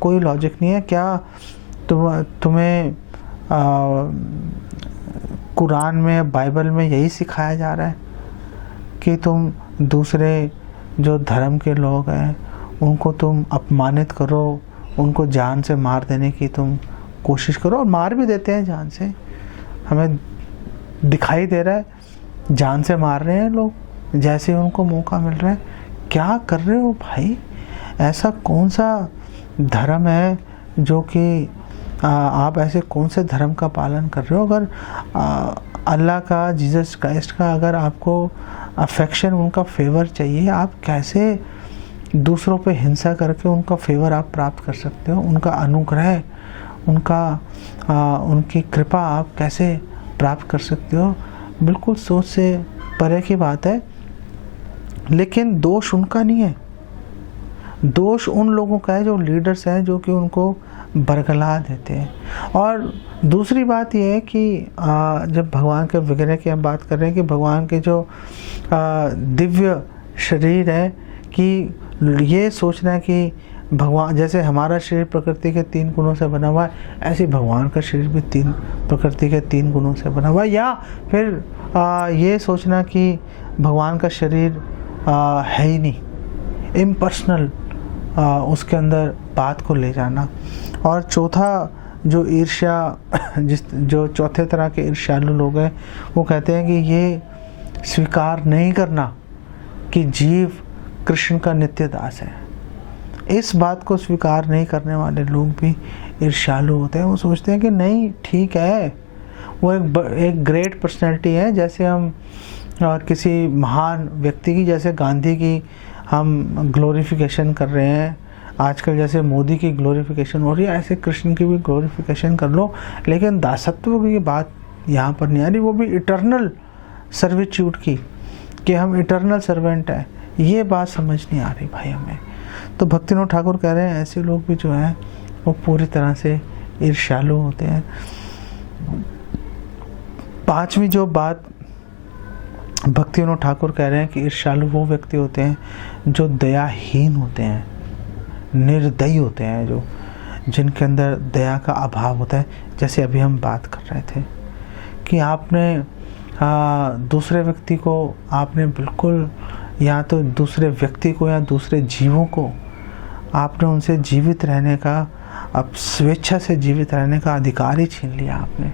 कोई लॉजिक नहीं है। क्या तुम्हें कुरान में, बाइबल में यही सिखाया जा रहा है कि तुम दूसरे जो धर्म के लोग हैं उनको तुम अपमानित करो, उनको जान से मार देने की तुम कोशिश करो, और मार भी देते हैं जान से। हमें दिखाई दे रहा है जान से मार रहे हैं लोग जैसे ही उनको मौका मिल रहा है। क्या कर रहे हो भाई? ऐसा कौन सा धर्म है जो कि आप ऐसे कौन से धर्म का पालन कर रहे हो? अगर अल्लाह का, जीसस क्राइस्ट का अगर आपको अफेक्शन, उनका फेवर चाहिए, आप कैसे दूसरों पे हिंसा करके उनका फेवर आप प्राप्त कर सकते हो? उनका अनुग्रह, उनकी कृपा आप कैसे प्राप्त कर सकते हो? बिल्कुल सोच से परे की बात है। लेकिन दोष उनका नहीं है, दोष उन लोगों का है जो लीडर्स हैं, जो कि उनको बरगला देते हैं। और दूसरी बात यह है कि जब भगवान के विग्रह की हम बात कर रहे हैं कि भगवान के जो दिव्य शरीर है, कि ये सोचना है कि भगवान, जैसे हमारा शरीर प्रकृति के 3 गुणों से बना हुआ है, ऐसे भगवान का शरीर भी प्रकृति के 3 गुणों से बना हुआ है। या फिर ये सोचना कि भगवान का शरीर है ही नहीं, इम्पर्सनल, उसके अंदर बात को ले जाना। और चौथा जो ईर्ष्या, जो चौथे तरह के ईर्ष्यालु लोग हैं, वो कहते हैं कि ये स्वीकार नहीं करना कि जीव कृष्ण का नित्य दास है। इस बात को स्वीकार नहीं करने वाले लोग भी ईर्ष्यालु होते हैं। वो सोचते हैं कि नहीं, ठीक है, वो एक ग्रेट पर्सनैलिटी है। जैसे हम किसी महान व्यक्ति की, जैसे गांधी की हम ग्लोरिफिकेशन कर रहे हैं आजकल, जैसे मोदी की ग्लोरिफिकेशन हो रही है, ऐसे कृष्ण की भी ग्लोरिफिकेशन कर लो। लेकिन दासत्व की बात यहाँ पर नहीं आ रही, वो भी इटर्नल सर्विट्यूड की, कि हम इटर्नल सर्वेंट हैं। ये बात समझ नहीं आ रही भाई हमें। तो भक्तिविनोद ठाकुर कह रहे हैं ऐसे लोग भी जो हैं वो पूरी तरह से ईर्ष्यालु होते हैं। 5वीं जो बात भक्तिविनोद ठाकुर कह रहे हैं कि ईर्ष्यालु वो व्यक्ति होते हैं जो दयाहीन होते हैं, निर्दयी होते हैं, जो जिनके अंदर दया का अभाव होता है। जैसे अभी हम बात कर रहे थे कि आपने दूसरे व्यक्ति को, आपने बिल्कुल, या तो दूसरे व्यक्ति को या दूसरे जीवों को आपने उनसे जीवित रहने का, अब स्वेच्छा से जीवित रहने का अधिकार ही छीन लिया आपने।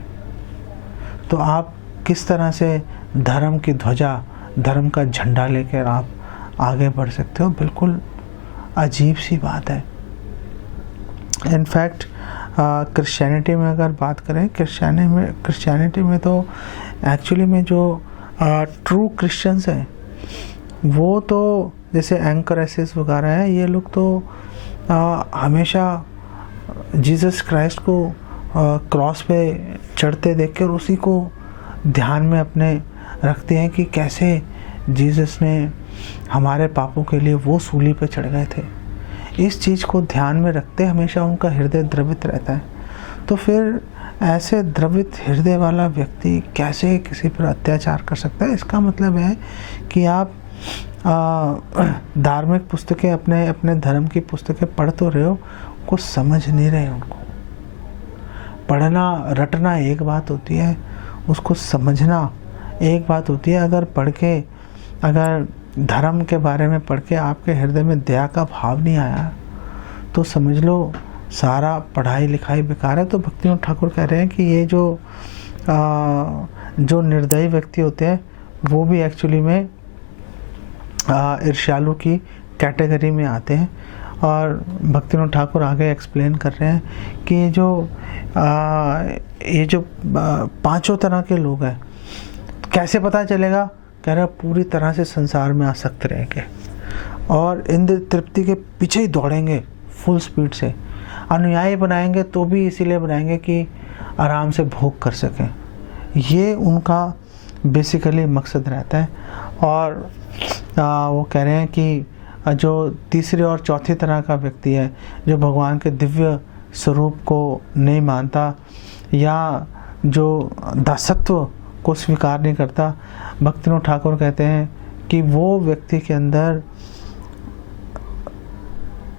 तो आप किस तरह से धर्म की ध्वजा, धर्म का झंडा लेकर आप आगे बढ़ सकते हो? बिल्कुल अजीब सी बात है। इनफैक्ट क्रिश्चियनिटी में अगर बात करें, क्रिश्चियनिटी में तो एक्चुअली में जो ट्रू क्रिश्चियंस हैं वो तो, जैसे एंकर एसेस वगैरह है, ये लोग तो हमेशा जीसस क्राइस्ट को क्रॉस पे चढ़ते देख कर उसी को ध्यान में अपने रखते हैं कि कैसे जीसस ने हमारे पापों के लिए वो सूली पे चढ़ गए थे। इस चीज़ को ध्यान में रखते हमेशा उनका हृदय द्रवित रहता है। तो फिर ऐसे द्रवित हृदय वाला व्यक्ति कैसे किसी पर अत्याचार कर सकता है? इसका मतलब है कि आप धार्मिक पुस्तकें, अपने धर्म की पुस्तकें पढ़ तो रहे हो, कुछ समझ नहीं रहे। उनको पढ़ना, रटना एक बात होती है, उसको समझना एक बात होती है। अगर पढ़ के, अगर धर्म के बारे में पढ़ के आपके हृदय में दया का भाव नहीं आया तो समझ लो सारा पढ़ाई लिखाई बेकार है। तो भक्तिविनोद ठाकुर कह रहे हैं कि ये जो निर्दयी व्यक्ति होते हैं वो भी एक्चुअली में ईर्ष्यालु की कैटेगरी में आते हैं। और भक्तिविनोद ठाकुर आगे एक्सप्लेन कर रहे हैं कि ये जो 5 तरह के लोग हैं, कैसे पता चलेगा? कह रहे पूरी तरह से संसार में आसक्त रहेंगे और इंद्र तृप्ति के पीछे ही दौड़ेंगे फुल स्पीड से। अनुयायी बनाएंगे तो भी इसीलिए बनाएंगे कि आराम से भोग कर सकें। ये उनका बेसिकली मकसद रहता है। और वो कह रहे हैं कि जो तीसरी और चौथी तरह का व्यक्ति है, जो भगवान के दिव्य स्वरूप को नहीं मानता या जो दासत्व को स्वीकार नहीं करता, भक्तिविनोद ठाकुर कहते हैं कि वो व्यक्ति के अंदर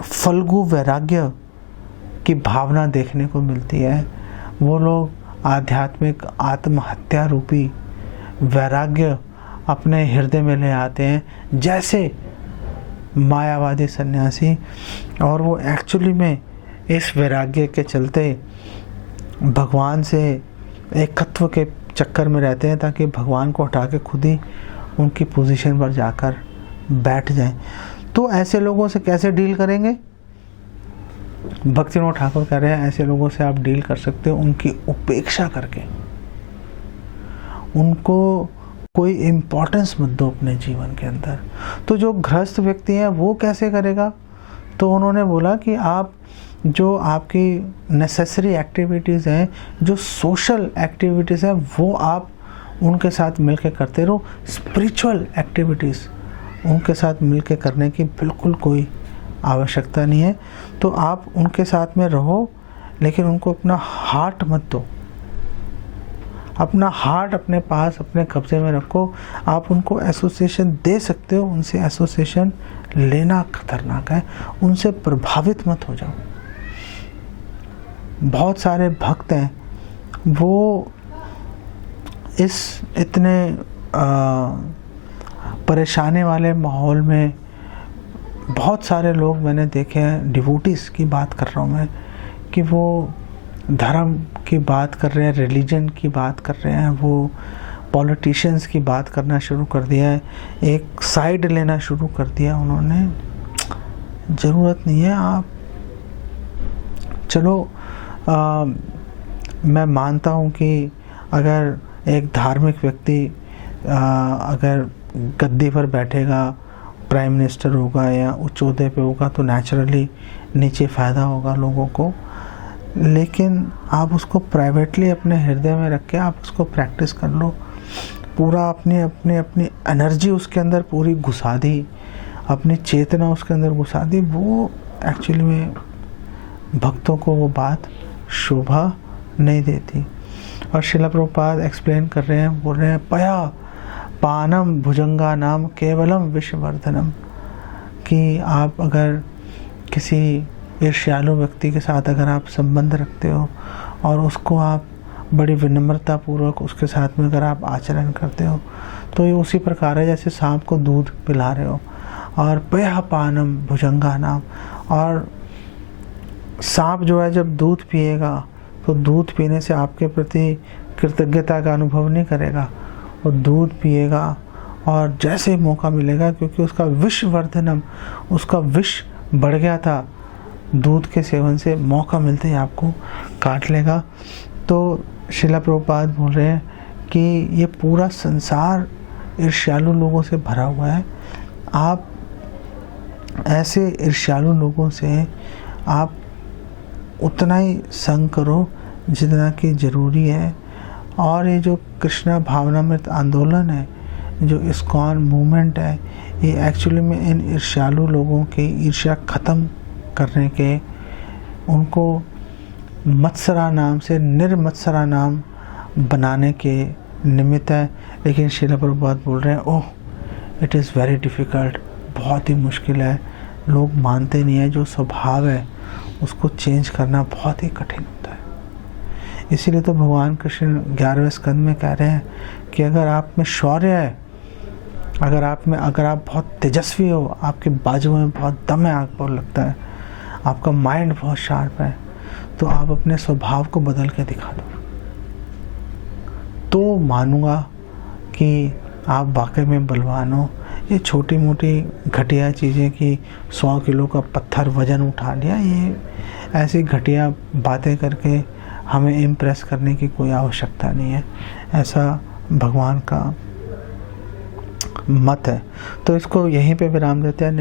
फल्गु वैराग्य की भावना देखने को मिलती है। वो लोग आध्यात्मिक आत्महत्या रूपी वैराग्य अपने हृदय में ले आते हैं जैसे मायावादी सन्यासी, और वो एक्चुअली में इस वैराग्य के चलते भगवान से एकत्व के चक्कर में रहते हैं ताकि भगवान को हटा के खुद ही उनकी पोजीशन पर जाकर बैठ जाएं। तो ऐसे लोगों से कैसे डील करेंगे? भक्तिविनोद ठाकुर कह रहे हैं ऐसे लोगों से आप डील कर सकते हो उनकी उपेक्षा करके। उनको कोई इम्पोर्टेंस मत दो अपने जीवन के अंदर। तो जो गृहस्थ व्यक्ति हैं वो कैसे करेगा? तो उन्होंने बोला कि आप जो आपकी नेसेसरी एक्टिविटीज़ हैं, जो सोशल एक्टिविटीज़ हैं, वो आप उनके साथ मिलकर करते रहो। स्पिरिचुअल एक्टिविटीज़ उनके साथ मिलकर करने की बिल्कुल कोई आवश्यकता नहीं है। तो आप उनके साथ में रहो, लेकिन उनको अपना हार्ट मत दो। अपना हार्ट अपने पास, अपने कब्जे में रखो। आप उनको एसोसिएशन दे सकते हो, उनसे एसोसिएशन लेना खतरनाक है। उनसे प्रभावित मत हो जाओ। बहुत सारे भक्त हैं वो इस इतने परेशानी वाले माहौल में, बहुत सारे लोग मैंने देखे हैं, डिवोटीज की बात कर रहा हूँ मैं, कि वो धर्म की बात कर रहे हैं, रिलीजन की बात कर रहे हैं, वो पॉलिटिशियंस की बात करना शुरू कर दिया है, एक साइड लेना शुरू कर दिया उन्होंने। ज़रूरत नहीं है। आप चलो मैं मानता हूँ कि अगर एक धार्मिक व्यक्ति अगर गद्दी पर बैठेगा, प्राइम मिनिस्टर होगा या उच्च ओहदे पे होगा, तो नेचुरली नीचे फ़ायदा होगा लोगों को। लेकिन आप उसको प्राइवेटली अपने हृदय में रख के आप उसको प्रैक्टिस कर लो। पूरा अपनी एनर्जी उसके अंदर पूरी घुसा दी, अपनी चेतना उसके अंदर घुसा दी। वो एक्चुअली में भक्तों को वो बात शोभा नहीं देती। और श्रील प्रभुपाद एक्सप्लेन कर रहे हैं, बोल रहे हैं पया पानम भुजंगा नाम केवलम विश्ववर्धनम, कि आप अगर किसी ईर्ष्यालु व्यक्ति के साथ अगर आप संबंध रखते हो और उसको आप बड़ी विनम्रता पूर्वक उसके साथ में अगर आप आचरण करते हो, तो ये उसी प्रकार है जैसे सांप को दूध पिला रहे हो। और पया पानम भुजंगा नाम, और सांप जो है जब दूध पिएगा तो दूध पीने से आपके प्रति कृतज्ञता का अनुभव नहीं करेगा। वो दूध पिएगा और जैसे मौका मिलेगा, क्योंकि उसका विषवर्धनम, उसका विष बढ़ गया था दूध के सेवन से, मौका मिलते ही आपको काट लेगा। तो श्रील प्रभुपाद बोल रहे हैं कि ये पूरा संसार ईर्ष्यालु लोगों से भरा हुआ है। आप ऐसे ईर्ष्यालु लोगों से आप उतना ही संग करो जितना कि ज़रूरी है। और ये जो कृष्णा भावनामृत आंदोलन है, जो इस्कॉन मूवमेंट है, ये एक्चुअली में इन ईर्ष्यालु लोगों की ईर्ष्या ख़त्म करने के, उनको मत्सरा नाम से निर्मत्सरा नाम बनाने के निमित्त है। लेकिन श्रील प्रभुपाद बोल रहे हैं oh it is very difficult, बहुत ही मुश्किल है। लोग मानते नहीं है, जो स्वभाव है उसको चेंज करना बहुत ही कठिन होता है। इसीलिए तो भगवान कृष्ण 11वें स्कंद में कह रहे हैं कि अगर आप में शौर्य है, अगर आप बहुत तेजस्वी हो, आपके बाजू में बहुत दम है, आग पर लगता है, आपका माइंड बहुत शार्प है, तो आप अपने स्वभाव को बदल के दिखा दो, तो मानूंगा कि आप वाकई में बलवान हो। ये छोटी मोटी घटिया चीज़ें कि 100 किलो का पत्थर वज़न उठा लिया, ये ऐसी घटिया बातें करके हमें इम्प्रेस करने की कोई आवश्यकता नहीं है। ऐसा भगवान का मत है। तो इसको यहीं पे विराम देते हैं।